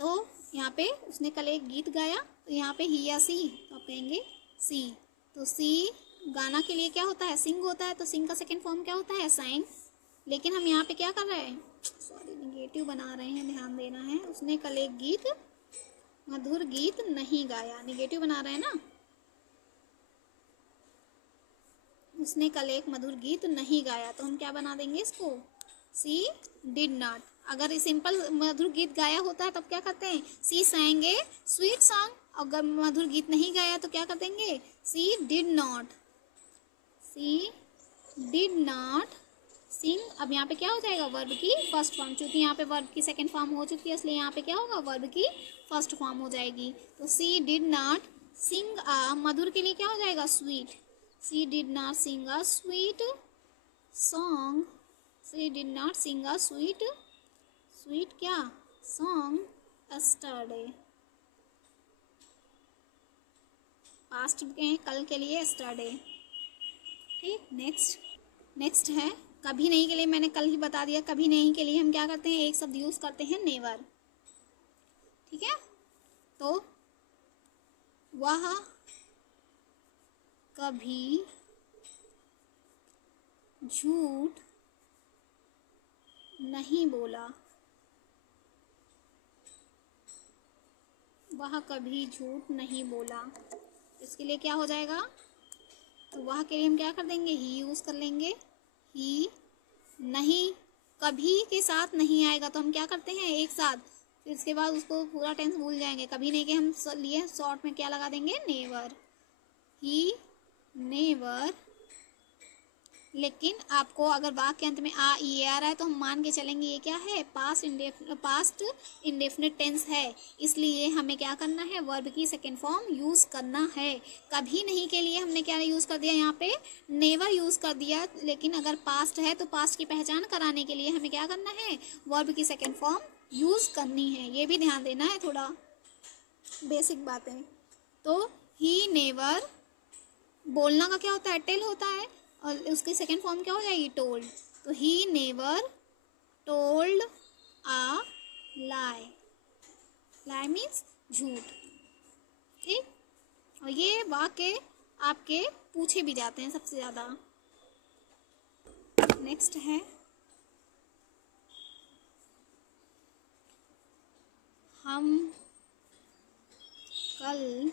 तो यहाँ पे उसने कल एक गीत गाया, तो यहाँ पे ही या सी, तो आप कहेंगे सी। तो सी गाना के लिए क्या होता है, सिंग होता है, तो सिंग का सेकेंड फॉर्म क्या होता है, सांग। लेकिन हम यहाँ पे क्या कर रहे हैं, सॉरी निगेटिव बना रहे हैं, ध्यान देना है। उसने कल एक गीत मधुर गीत नहीं गाया, निगेटिव बना रहे हैं ना। उसने कल एक मधुर गीत नहीं गाया, तो हम क्या बना देंगे इसको, सी डिड नॉट। अगर सिंपल मधुर गीत गाया होता है तब क्या करते हैं, she sang a sweet song. अगर मधुर गीत नहीं गाया तो क्या कर देंगे, she did not, she did not sing. अब यहाँ पे क्या हो जाएगा, वर्ब की फर्स्ट फॉर्म, चूंकि यहाँ पे वर्ब की सेकंड फॉर्म हो चुकी है, इसलिए यहाँ पे क्या होगा, वर्ब की फर्स्ट फॉर्म हो जाएगी। तो सी डिड नॉट सिंग आ, मधुर के लिए क्या हो जाएगा, sweet, she did not sing a sweet song, she did not sing a sweet क्या सॉन्ग यस्टरडे। पास्ट के कल के लिए यस्टरडे। ठीक, नेक्स्ट है कभी नहीं के लिए, मैंने कल ही बता दिया। कभी नहीं के लिए हम क्या करते हैं, एक शब्द यूज करते हैं, नेवर। ठीक है, तो वह कभी झूठ नहीं बोला, वह कभी झूठ नहीं बोला। इसके लिए क्या हो जाएगा, तो वह के लिए हम क्या कर देंगे, ही यूज कर लेंगे। ही नहीं, कभी के साथ नहीं आएगा तो हम क्या करते हैं, एक साथ, फिर इसके बाद उसको पूरा टेंस भूल जाएंगे। कभी नहीं के हम लिए शॉर्ट में क्या लगा देंगे, नेवर। ही नेवर लेकिन आपको अगर वाक्य के अंत में आ ई ए आ रहा है तो हम मान के चलेंगे ये क्या है, पास्ट इंडेफिनिट टेंस है। इसलिए हमें क्या करना है, वर्ब की सेकेंड फॉर्म यूज करना है। कभी नहीं के लिए हमने क्या यूज कर दिया, यहाँ पे नेवर यूज कर दिया। लेकिन अगर पास्ट है तो पास्ट की पहचान कराने के लिए हमें क्या करना है, वर्ब की सेकेंड फॉर्म यूज करनी है। ये भी ध्यान देना है, थोड़ा बेसिक बातें। तो ही नेवर, बोलना का क्या होता है, टेल होता है, और उसकी सेकेंड फॉर्म क्या हो जाएगी, टोल्ड। तो he never told a lie, lie means झूठ, ठीक। और ये वाक्य आपके पूछे भी जाते हैं सबसे ज्यादा। नेक्स्ट है, हम कल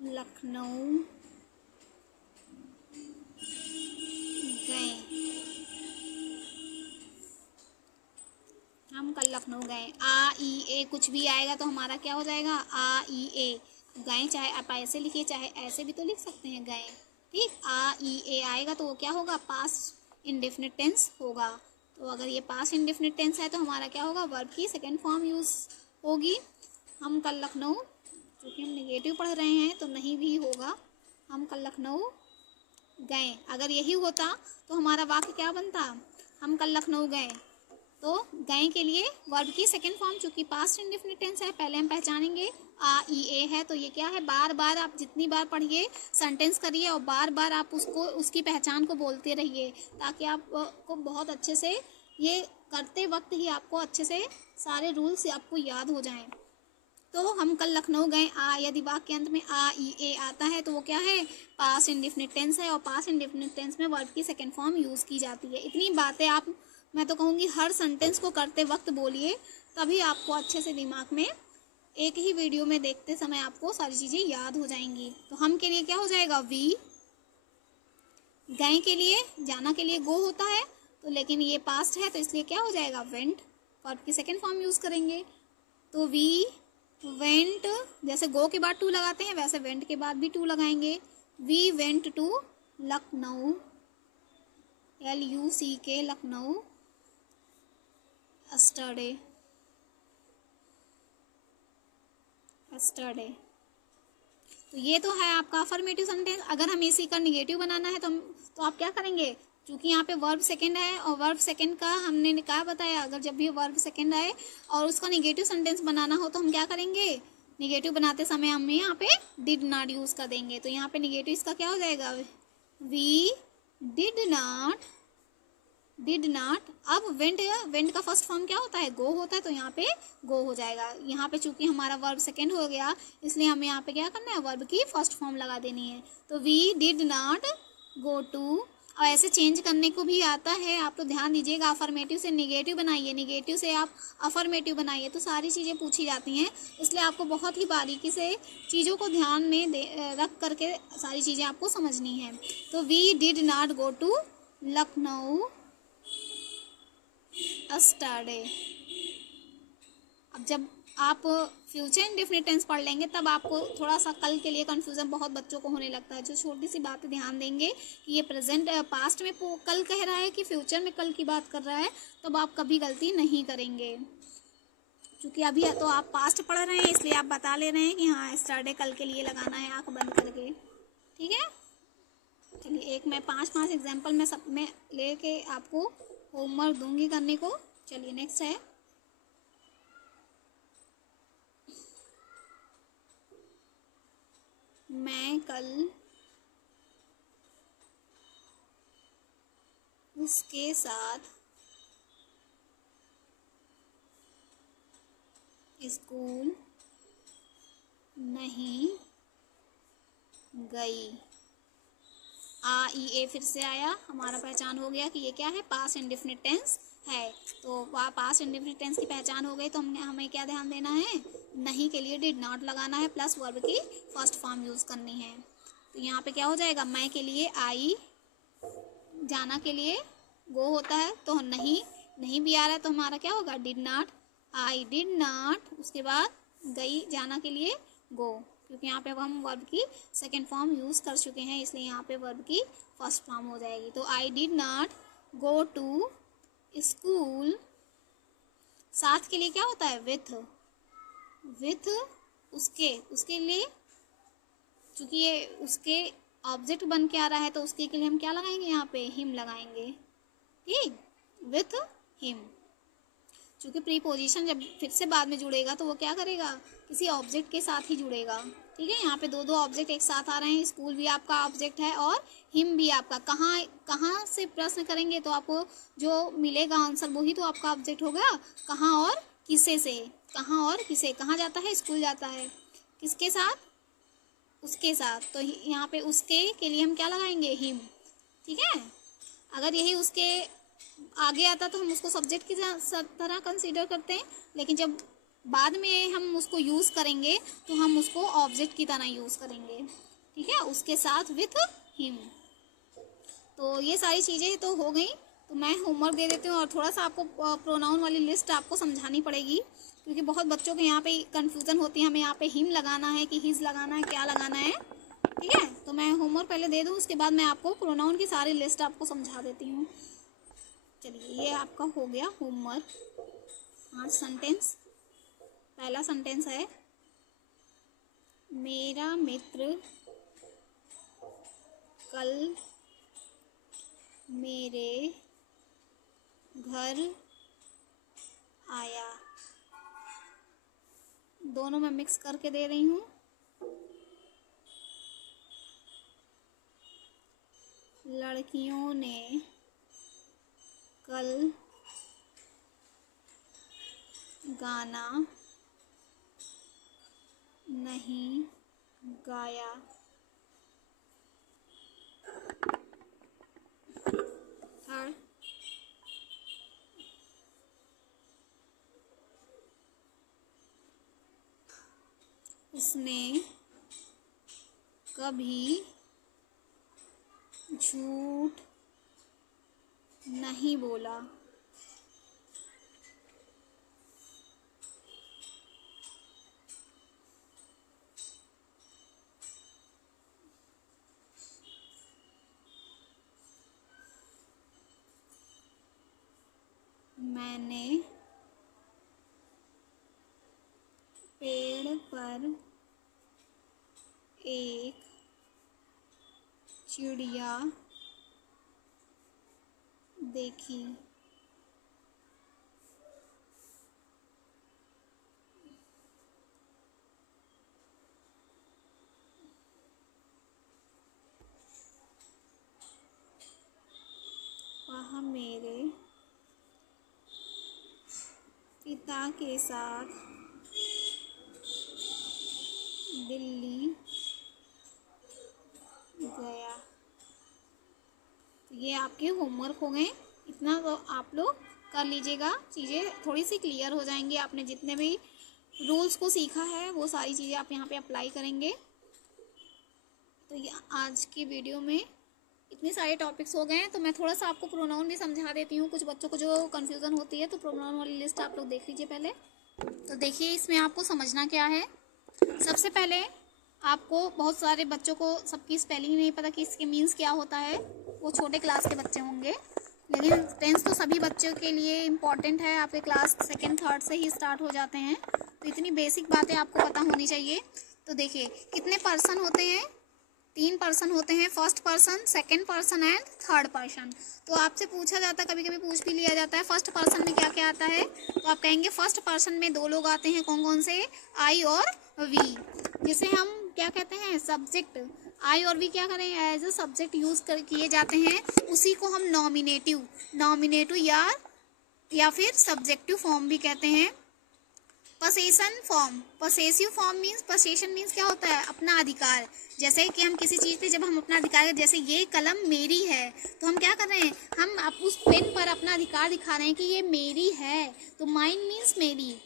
लखनऊ गए, हम कल लखनऊ गए। आ ई ए कुछ भी आएगा तो हमारा क्या हो जाएगा, आ ई ए। गए चाहे आप ऐसे लिखिए चाहे ऐसे भी तो लिख सकते हैं, गए, ठीक। आ ई ए आएगा तो वो क्या होगा, पास्ट इंडेफिनिट टेंस होगा। तो अगर ये पास्ट इंडेफिनिट टेंस है तो हमारा क्या होगा, वर्ब की सेकेंड फॉर्म यूज होगी। हम कल लखनऊ, क्योंकि हम नेगेटिव पढ़ रहे हैं तो नहीं भी होगा, हम कल लखनऊ गए। अगर यही होता तो हमारा वाक्य क्या बनता, हम कल लखनऊ गए। तो गए के लिए वर्ब की सेकेंड फॉर्म, चूंकि पास्ट इंडेफिनिट टेंस है, पहले हम पहचानेंगे आ ई ए है। तो ये क्या है, बार बार आप जितनी बार पढ़िए, सेंटेंस करिए और बार बार आप उसको, उसकी पहचान को बोलते रहिए, ताकि आपको बहुत अच्छे से, ये करते वक्त ही आपको अच्छे से सारे रूल्स आपको याद हो जाएं। तो हम कल लखनऊ गए, आ, यदि वाक्य के अंत में आ ई ए आता है तो वो क्या है, पास्ट इंडेफिनिट टेंस है। और पास्ट इंडेफिनिट टेंस में वर्ब की सेकेंड फॉर्म यूज की जाती है। इतनी बातें आप, मैं तो कहूँगी हर सेंटेंस को करते वक्त बोलिए, तभी आपको अच्छे से दिमाग में, एक ही वीडियो में देखते समय आपको सारी चीज़ें याद हो जाएंगी। तो हम के लिए क्या हो जाएगा, वी। गए के लिए, जाना के लिए गो होता है, तो लेकिन ये पास्ट है तो इसलिए क्या हो जाएगा, वेंट। वर्ब की सेकेंड फॉर्म यूज करेंगे तो वी वेंट, जैसे गो के बाद टू लगाते हैं वैसे वेंट के बाद भी टू लगाएंगे। We went to Lucknow, LUCK, Lucknow, yesterday, yesterday। तो ये तो है आपका अफर्मेटिव सेंटेंस। अगर हमें इसी का निगेटिव बनाना है तो आप क्या करेंगे, क्योंकि यहाँ पे वर्ब सेकंड है और वर्ब सेकंड का हमने क्या बताया, अगर जब भी वर्ब सेकंड आए और उसका निगेटिव सेंटेंस बनाना हो तो हम क्या करेंगे, निगेटिव बनाते समय हम यहाँ पे डिड नॉट यूज कर देंगे। तो यहाँ पे निगेटिव इसका क्या हो जाएगा, वी डिड नॉट। अब वेंट का फर्स्ट फॉर्म क्या होता है, गो होता है, तो यहाँ पे गो हो जाएगा। यहाँ पे चूंकि हमारा वर्ब सेकंड हो गया इसलिए हमें यहाँ पे क्या करना है, वर्ब की फर्स्ट फॉर्म लगा देनी है। तो we did not go to. और ऐसे चेंज करने को भी आता है, आप तो ध्यान दीजिएगा। अफर्मेटिव से निगेटिव बनाइए, निगेटिव से आप अफर्मेटिव बनाइए, तो सारी चीज़ें पूछी जाती हैं। इसलिए आपको बहुत ही बारीकी से चीज़ों को ध्यान में रख करके सारी चीज़ें आपको समझनी है। तो we did not go to Lucknow yesterday। अब जब आप फ्यूचर इंडेफिनिट टेंस पढ़ लेंगे तब आपको थोड़ा सा कल के लिए कंफ्यूजन बहुत बच्चों को होने लगता है। जो छोटी सी बातें ध्यान देंगे कि ये प्रेजेंट पास्ट में कल कह रहा है कि फ्यूचर में कल की बात कर रहा है, तब आप कभी गलती नहीं करेंगे। क्योंकि अभी तो आप पास्ट पढ़ रहे हैं इसलिए आप बता ले रहे हैं कि हाँ yesterday कल के लिए लगाना है आँख बंद करके, ठीक है। चलिए एक मैं 5 एग्जाम्पल में सब में लेके आपको होमवर्क दूंगी करने को। चलिए नेक्स्ट है, मैं कल उसके साथ स्कूल नहीं गई। आ ई ए फिर से आया, हमारा पहचान हो गया कि ये क्या है, पास्ट इंडेफिनिट टेंस है। तो वहाँ पास्ट इंडेफिनिट टेंस की पहचान हो गई तो हमें क्या ध्यान देना है, नहीं के लिए डिड नॉट लगाना है प्लस वर्ब की फर्स्ट फॉर्म यूज करनी है। तो यहाँ पे क्या हो जाएगा, मैं के लिए आई, जाना के लिए गो होता है, तो नहीं भी आ रहा है तो हमारा क्या होगा, did not. I did not, उसके बाद गई, जाना के लिए गो। क्योंकि यहाँ पे हम वर्ब की सेकेंड फॉर्म यूज़ कर चुके हैं, इसलिए यहाँ पे वर्ब की फर्स्ट फॉर्म हो जाएगी। तो I did not go to school, साथ के लिए क्या होता है विथ, विथ उसके लिए, क्योंकि ये उसके ऑब्जेक्ट बन के आ रहा है तो उसके लिए हम क्या लगाएंगे, यहाँ पे हिम लगाएंगे, ठीक, विथ हिम। क्योंकि प्रीपोजिशन जब फिर से बाद में जुड़ेगा तो वो क्या करेगा, किसी ऑब्जेक्ट के साथ ही जुड़ेगा, ठीक है। यहाँ पे दो ऑब्जेक्ट एक साथ आ रहे हैं, स्कूल भी आपका ऑब्जेक्ट है और हिम भी आपका। कहाँ से प्रश्न करेंगे तो आपको जो मिलेगा आंसर वही तो आपका ऑब्जेक्ट होगा। कहाँ और किसे से, कहाँ और किसे, कहाँ जाता है, स्कूल जाता है, किसके साथ, उसके साथ। तो यहाँ पे उसके के लिए हम क्या लगाएंगे, हिम, ठीक है। अगर यही उसके आगे आता तो हम उसको सब्जेक्ट की तरह कंसीडर करते हैं, लेकिन जब बाद में हम उसको यूज़ करेंगे तो हम उसको ऑब्जेक्ट की तरह यूज़ करेंगे, ठीक है, उसके साथ विथ हिम। तो ये सारी चीज़ें तो हो गई। तो मैं होमवर्क दे देती हूँ और थोड़ा सा आपको प्रोनाउन वाली लिस्ट आपको समझानी पड़ेगी, क्योंकि बहुत बच्चों के यहाँ पे कंफ्यूजन होती है, हमें यहाँ पे हिम लगाना है कि हिज लगाना है, क्या लगाना है, ठीक है। तो मैं होमवर्क पहले दे दूँ, उसके बाद मैं आपको प्रोनाउन की सारी लिस्ट आपको समझा देती हूँ। चलिए, ये आपका हो गया होमवर्क। 5 सेंटेंस। पहला सेंटेंस है, मेरा मित्र कल मेरे घर आया। दोनों मैं मिक्स करके दे रही हूँ। लड़कियों ने कल गाना नहीं गाया। थर्ड, उसने कभी झूठ नहीं बोला। मैंने पेड़ पर एक चिड़िया देखी। वह मेरे पिता के साथ दिल्ली गया। तो ये आपके होमवर्क हो गए। इतना तो आप लोग कर लीजिएगा, चीज़ें थोड़ी सी क्लियर हो जाएंगी। आपने जितने भी रूल्स को सीखा है वो सारी चीज़ें आप यहाँ पे अप्लाई करेंगे। तो ये आज की वीडियो में इतने सारे टॉपिक्स हो गए हैं। तो मैं थोड़ा सा आपको प्रोनाउन भी समझा देती हूँ। कुछ बच्चों को जो कन्फ्यूज़न होती है, तो प्रोनाउन वाली लिस्ट आप लोग देख लीजिए पहले। तो देखिए, इसमें आपको समझना क्या है। सबसे पहले आपको, बहुत सारे बच्चों को सबकी स्पेलिंग नहीं पता कि इसके मीन्स क्या होता है, वो छोटे क्लास के बच्चे होंगे, लेकिन टेंस तो सभी बच्चों के लिए इम्पॉर्टेंट है। आपके क्लास 2nd 3rd से ही स्टार्ट हो जाते हैं, तो इतनी बेसिक बातें आपको पता होनी चाहिए। तो देखिए, कितने पर्सन होते हैं, 3 पर्सन होते हैं, first person, second person and third person. तो आपसे पूछा जाता है, कभी कभी पूछ भी लिया जाता है, फर्स्ट पर्सन में क्या क्या आता है। तो आप कहेंगे फर्स्ट पर्सन में 2 लोग आते हैं, कौन कौन से, आई और वी, जिसे हम क्या कहते हैं, सब्जेक्ट। आई और वी क्या करें, एज अ सब्जेक्ट यूज किए जाते हैं। उसी को हम नॉमिनेटिव या फिर सब्जेक्टिव फॉर्म भी कहते हैं। Possession form, possessive form means, possession means क्या होता है, अपना अधिकार। जैसे कि हम किसी चीज़ पे जब हम अपना अधिकार, जैसे ये कलम मेरी है, तो हम क्या कर रहे हैं, हम उस पेन पर अपना अधिकार दिखा रहे हैं कि ये मेरी है। तो माइन मीन्स मेरी,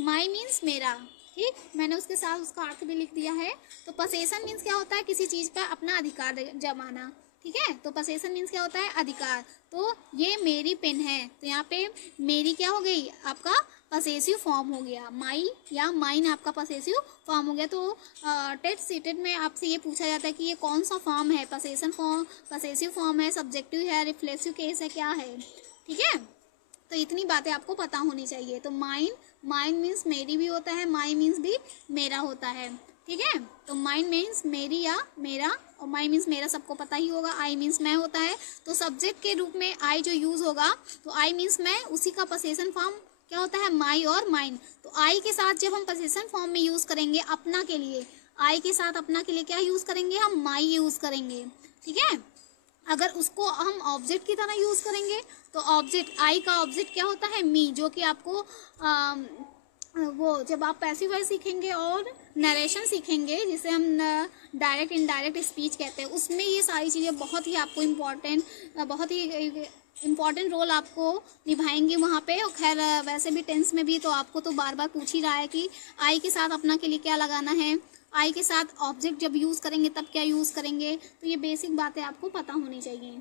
माई मीन्स मेरा, ठीक। मैंने उसके साथ उसका अर्थ भी लिख दिया है। तो पसेशन मीन्स क्या होता है, किसी चीज़ पर अपना अधिकार जमाना, ठीक है। तो पसेशन मीन्स क्या होता है, अधिकार। तो ये मेरी पेन है, तो यहाँ पे मेरी क्या हो गई, आपका पसेसिव फॉर्म हो गया, माई या माइन आपका पसेसिव फॉर्म हो गया। तो टेस्ट सीटेड में आपसे ये पूछा जाता है कि ये कौन सा फॉर्म है, पसेशन फॉर्म, पसेसिव फॉर्म है, सब्जेक्टिव है, रिफ्लेक्सिव केस है, क्या है, ठीक है। तो इतनी बातें आपको पता होनी चाहिए। तो माइन, माइन मीन्स मेरी भी होता है, माई मीन्स भी मेरा होता है, ठीक है। तो माइन मीन्स मेरी या मेरा, और माई मीन्स मेरा सबको पता ही होगा, आई मीन्स मैं होता है। तो सब्जेक्ट के रूप में आई जो यूज होगा, तो आई मीन्स मैं, उसी का पसेशन फॉर्म क्या होता है, माई और माइन। तो आई के साथ जब हम पसेशन फॉर्म में यूज करेंगे अपना के लिए, आई के साथ अपना के लिए क्या यूज करेंगे, हम माई यूज करेंगे, ठीक है। अगर उसको हम ऑब्जेक्ट की तरह यूज करेंगे तो ऑब्जेक्ट, आई का ऑब्जेक्ट क्या होता है, मी, जो कि आपको वो जब आप पैसिव वॉइस सीखेंगे और नरेशन सीखेंगे, जिसे हम डायरेक्ट इनडायरेक्ट स्पीच कहते हैं, उसमें ये सारी चीज़ें बहुत ही आपको बहुत ही इम्पॉर्टेंट रोल आपको निभाएंगे वहाँ पे। और खैर वैसे भी टेंस में भी तो आपको तो बार बार पूछ ही रहा है कि आई के साथ अपना के लिए क्या लगाना है, आई के साथ ऑब्जेक्ट जब यूज़ करेंगे तब क्या यूज़ करेंगे। तो ये बेसिक बातें आपको पता होनी चाहिए।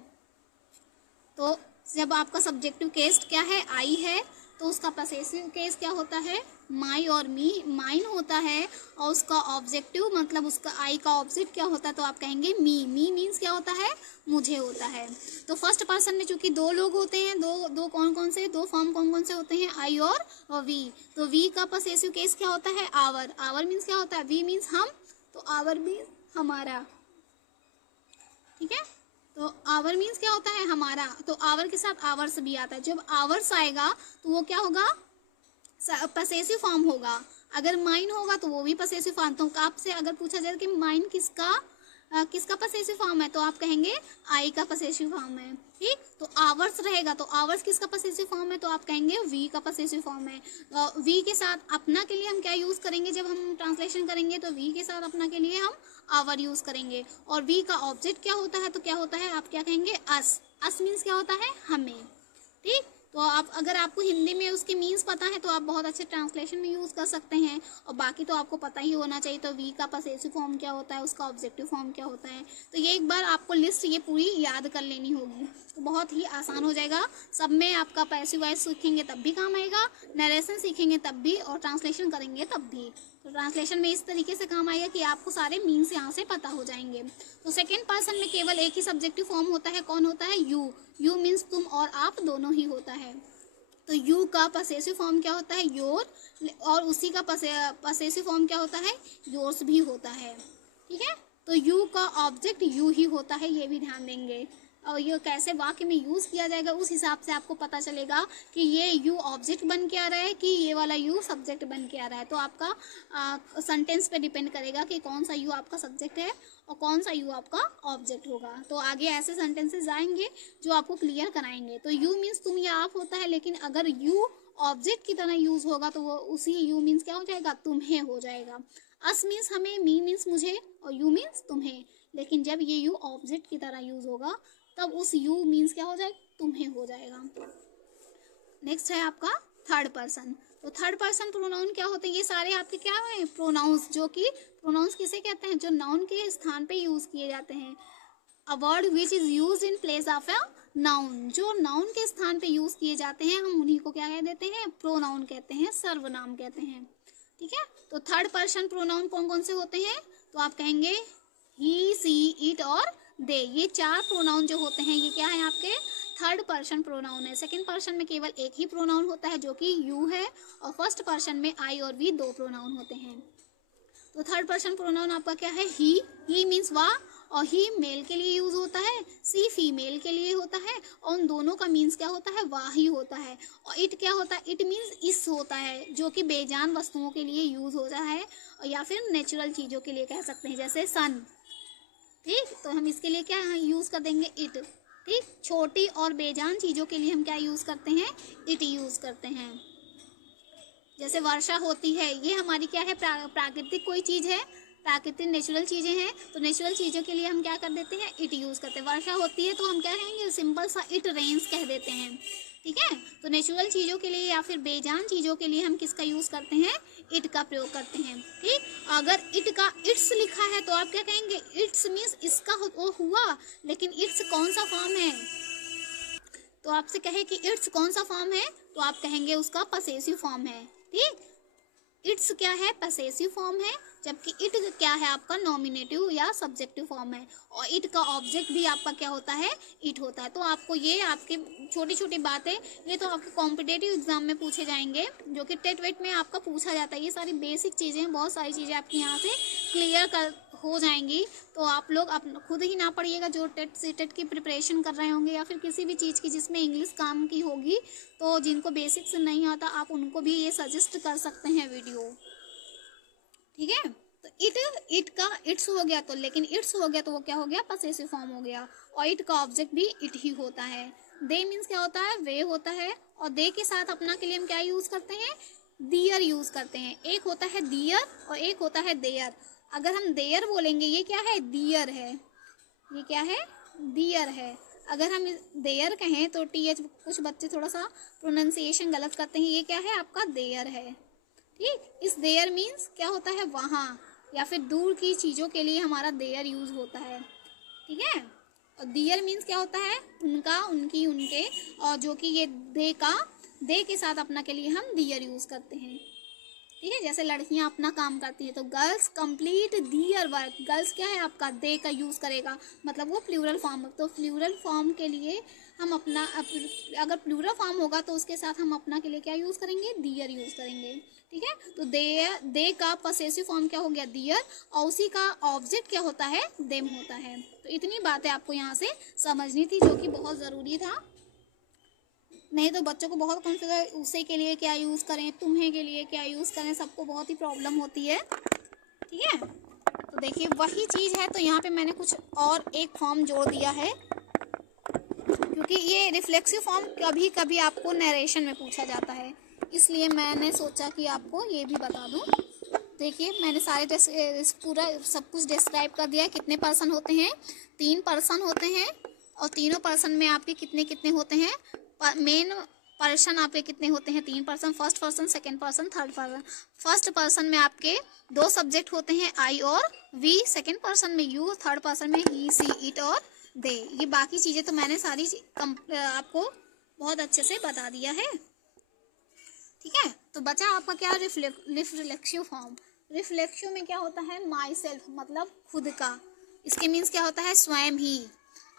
तो जब आपका सब्जेक्टिव केस क्या है, आई है, तो उसका पसेसिव केस क्या होता है, माई और मी, माइन होता है। और उसका ऑब्जेक्टिव मतलब उसका आई का ऑब्जेक्ट क्या होता है, तो आप कहेंगे मी, मी मीन्स क्या होता है, मुझे होता है। तो फर्स्ट पर्सन में चूंकि दो लोग होते हैं, दो कौन कौन से, दो फॉर्म कौन कौन से होते हैं, आई और वी। तो वी का पसेसिव केस क्या होता है, आवर, आवर मीन्स क्या होता है, वी मीन्स हम, तो आवर मीन्स हमारा, ठीक है। तो आवर मीन्स क्या होता है, हमारा। तो आवर के साथ आवर्स भी आता है। जब आवर्स आएगा तो वो क्या होगा, पसेसिव फॉर्म होगा। अगर माइन होगा तो वो भी पसेसिव फॉर्म। तो आपसे अगर पूछा जाए कि माइन किसका पसेसिव फॉर्म है, तो आप कहेंगे आई का पसेसिव फॉर्म है, ठीक। तो आवर्स रहेगा, तो आवर्स किसका पसेसिव फॉर्म है, तो आप कहेंगे वी का पसेसिव फॉर्म है। वी के साथ अपना के लिए हम क्या यूज करेंगे, जब हम ट्रांसलेशन करेंगे तो वी के साथ अपना के लिए हम आवर यूज करेंगे। और वी का ऑब्जेक्ट क्या होता है, तो क्या होता है, आप क्या कहेंगे, अस, अस मीन्स क्या होता है, हमें, ठीक। तो आप अगर आपको हिंदी में उसके मीन्स पता है तो आप बहुत अच्छे ट्रांसलेशन में यूज़ कर सकते हैं। और बाकी तो आपको पता ही होना चाहिए। तो वी का पसेसिव फॉर्म क्या होता है, उसका ऑब्जेक्टिव फॉर्म क्या होता है। तो ये एक बार आपको लिस्ट ये पूरी याद कर लेनी होगी, तो बहुत ही आसान हो जाएगा। सब में आपका पैसिव वॉइस सीखेंगे तब भी काम आएगा, नरेशन सीखेंगे तब भी, और ट्रांसलेशन करेंगे तब भी। तो ट्रांसलेशन में इस तरीके से काम आएगा कि आपको सारे मीन्स यहाँ से पता हो जाएंगे। तो सेकेंड पर्सन में केवल एक ही सब्जेक्टिव फॉर्म होता है, कौन होता है, यू। यू मीन्स तुम और आप दोनों ही होता है। तो यू का पसेसिव फॉर्म क्या होता है, योर, और उसी का पसेसिव फॉर्म क्या होता है, योर्स भी होता है, ठीक है। तो यू का ऑब्जेक्ट यू ही होता है, ये भी ध्यान देंगे। और ये कैसे वाक्य में यूज किया जाएगा उस हिसाब से आपको पता चलेगा कि ये यू ऑब्जेक्ट बन के आ रहा है कि ये वाला यू सब्जेक्ट बन के आ रहा है। तो आपका सेंटेंस पे डिपेंड करेगा कि कौन सा यू आपका सब्जेक्ट है और कौन सा यू आपका ऑब्जेक्ट होगा। तो आगे ऐसे सेंटेंसेस आएंगे जो आपको क्लियर कराएंगे। तो यू मीन्स तुम या आप होता है, लेकिन अगर यू ऑब्जेक्ट की तरह यूज होगा तो वो उसी यू मीन्स क्या हो जाएगा, तुम्हें हो जाएगा। अस मीन्स हमें, मी मीन्स मुझे, और यू मीन्स तुम्हें। लेकिन जब ये यू ऑब्जेक्ट की तरह यूज होगा तब उस यू मीन्स क्या हो जाएगा, तुम्हें हो जाएगा। नेक्स्ट है आपका थर्ड पर्सन। तो थर्ड पर्सन प्रोनाउन क्या होते हैं, ये सारे आपके क्या है, प्रोनाउंस, जो कि प्रोनाउंस किसे कहते हैं, जो नाउन के स्थान पे यूज किए जाते हैं। A word which is use in place of a noun, जो नाउन के स्थान पे यूज किए जाते हैं हम उन्हीं को क्या कह देते हैं, प्रोनाउन कहते हैं, सर्वनाम कहते हैं, ठीक है। तो थर्ड पर्सन प्रोनाउन कौन कौन से होते हैं, तो आप कहेंगे ही, सी, इट और दे। ये चार प्रोनाउन जो होते हैं ये क्या है, आपके थर्ड पर्सन प्रोनाउन है। सेकंड पर्सन में केवल एक ही प्रोनाउन होता है जो कि यू है, और फर्स्ट पर्सन में आई और वी दो प्रोनाउन होते हैं। तो थर्ड पर्सन प्रोनाउन आपका क्या है, ही मीन्स वह, और ही मेल के लिए यूज होता है, सी फीमेल के लिए होता है, और उन दोनों का मीन्स क्या होता है, वाह ही होता है। और इट क्या होता है, इट मीन्स इस होता है, जो कि बेजान वस्तुओं के लिए यूज होता है, या फिर नेचुरल चीजों के लिए कह सकते हैं, जैसे सन, ठीक। तो हम इसके लिए क्या यूज कर देंगे, इट, ठीक। छोटी और बेजान चीजों के लिए हम क्या यूज करते हैं, इट यूज करते हैं। जैसे वर्षा होती है, ये हमारी क्या है, प्राकृतिक कोई चीज है, प्राकृतिक नेचुरल चीजें हैं, तो नेचुरल चीजों के लिए हम क्या कर देते हैं, इट यूज करते हैं। वर्षा होती है तो हम क्या कहेंगे, सिंपल सा इट रेन्स कह देते हैं, ठीक है। तो नेचुरल चीजों के लिए या फिर बेजान चीजों के लिए हम किसका यूज करते हैं, इट का प्रयोग करते हैं, ठीक। अगर इट का इट्स लिखा है तो आप क्या कहेंगे, इट्स मीन्स इसका वो हुआ, लेकिन इट्स कौन सा फॉर्म है, तो आपसे कहे कि इट्स कौन सा फॉर्म है, तो आप कहेंगे उसका पसेसिव फॉर्म है। ठीक, इट्स क्या है, पसेसिव फॉर्म है, जबकि इट क्या है आपका नॉमिनेटिव या सब्जेक्टिव फॉर्म है, और इट का ऑब्जेक्ट भी आपका क्या होता है, इट होता है। तो आपको ये आपकी छोटी छोटी बातें, ये तो आपके कॉम्पिटेटिव एग्जाम में पूछे जाएंगे, जो कि टेट वेट में आपका पूछा जाता है। ये सारी बेसिक चीज़ें, बहुत सारी चीज़ें आपकी यहाँ से क्लियर कर हो जाएंगी। तो आप लोग खुद ही ना पढ़िएगा, जो टेट की प्रिपरेशन कर रहे होंगे या फिर किसी भी चीज़ की जिसमें इंग्लिश काम की होगी, तो जिनको बेसिक से नहीं आता आप उनको भी ये सजेस्ट कर सकते हैं वीडियो। ठीक है, तो इट का इट्स हो गया, तो लेकिन इट्स हो गया तो वो क्या हो गया, पसेसिव फॉर्म हो गया, और इट का ऑब्जेक्ट भी इट ही होता है। दे मीन्स क्या होता है, वे होता है, और दे के साथ अपना के लिए हम क्या यूज करते हैं, दियर यूज करते हैं। एक होता है दियर और एक होता है देयर। अगर हम देयर बोलेंगे, ये क्या है, दियर है, ये क्या है, दियर है। अगर हम देयर कहें तो टीएच कुछ बच्चे थोड़ा सा प्रोनाउंसिएशन गलत करते हैं, ये क्या है आपका देयर है। ठीक, इस देयर मीन्स क्या होता है, वहाँ या फिर दूर की चीज़ों के लिए हमारा देयर यूज होता है। ठीक है, और दियर मीन्स क्या होता है, उनका, उनकी, उनके, और जो कि ये दे के साथ अपना के लिए हम दियर यूज करते हैं। ठीक है, जैसे लड़कियां अपना काम करती हैं तो girls complete their work, girls क्या है आपका दे का यूज करेगा, मतलब वो प्लूरल फॉर्म। तो प्लूरल फॉर्म के लिए हम अपना, अगर प्लूरल फॉर्म होगा तो उसके साथ हम अपना के लिए क्या यूज करेंगे, दियर यूज करेंगे। ठीक है, तो दे का पसेसिव फॉर्म क्या हो गया, दियर, और उसी का ऑब्जेक्ट क्या होता है, देम होता है। तो इतनी बातें आपको यहाँ से समझनी थी, जो कि बहुत ज़रूरी था। नहीं तो बच्चों को बहुत कंफ्यूज, उसे के लिए क्या यूज़ करें, तुम्हें के लिए क्या यूज़ करें, सबको बहुत ही प्रॉब्लम होती है। ठीक है, तो देखिए वही चीज़ है, तो यहाँ पे मैंने कुछ और एक फॉर्म जोड़ दिया है, क्योंकि ये रिफ्लेक्सिव फॉर्म कभी कभी आपको नरेशन में पूछा जाता है, इसलिए मैंने सोचा कि आपको ये भी बता दूँ। देखिए मैंने सारे पूरा सब कुछ डिस्क्राइब कर दिया है। कितने पर्सन होते हैं, 3 पर्सन होते हैं, और तीनों पर्सन में आपके कितने कितने होते हैं, मेन पर्सन आपके कितने होते हैं, 3 person, first person, second person, third person. First person में आपके 2 सब्जेक्ट होते हैं, आई और वी, सेकंड पर्सन में यू, थर्ड पर्सन में ही, सी, इट और दे। ये बाकी चीज़ें तो मैंने सारी आपको बहुत अच्छे से बता दिया है। ठीक है, तो बचा आपका क्या, रिफ्लेक्सिव फॉर्म। रिफ्लेक्सिव में क्या होता है, माई सेल्फ, मतलब खुद का। इसके मीन्स क्या होता है, स्वयं ही।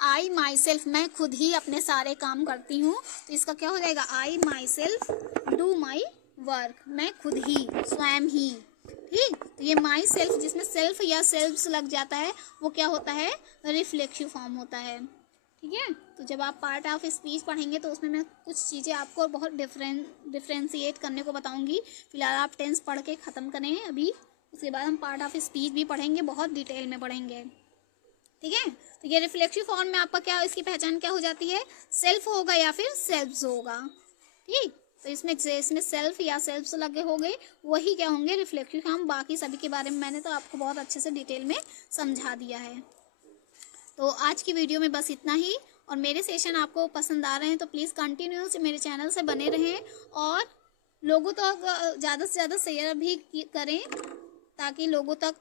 आई माई सेल्फ, मैं खुद ही अपने सारे काम करती हूँ, तो इसका क्या हो जाएगा, I myself do my work, मैं खुद ही, स्वयं ही। ठीक, तो ये माई सेल्फ जिसमें सेल्फ या सेल्फ्स लग जाता है, वो क्या होता है, रिफ्लेक्सिव फॉर्म होता है। ठीक है, तो जब आप पार्ट ऑफ स्पीच पढ़ेंगे तो उसमें मैं कुछ चीज़ें आपको बहुत डिफ्रेंशिएट करने को बताऊंगी। फिलहाल आप टेंस पढ़ के ख़त्म करें अभी, उसके बाद हम पार्ट ऑफ स्पीच भी पढ़ेंगे, बहुत डिटेल में पढ़ेंगे। ठीक है, तो ये रिफ्लेक्सिव फॉर्म में आपका क्या, इसकी पहचान क्या हो जाती है, सेल्फ होगा या फिर सेल्फ्स होगा। ठीक, तो इसमें सेल्फ या सेल्फ्स लगे हो गए, वही क्या होंगे, रिफ्लेक्सिव फॉर्म। बाकी सभी के बारे में मैंने तो आपको बहुत अच्छे से डिटेल में समझा दिया है। तो आज की वीडियो में बस इतना ही, और मेरे सेशन आपको पसंद आ रहे हैं तो प्लीज़ कंटिन्यूस मेरे चैनल से बने रहें, और लोगों तक ज़्यादा से ज़्यादा शेयर भी करें, ताकि लोगों तक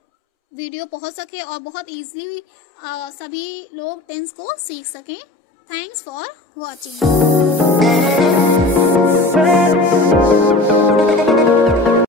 वीडियो पहुंच सके और बहुत इजीली सभी लोग टेंस को सीख सकें। Thanks for watching.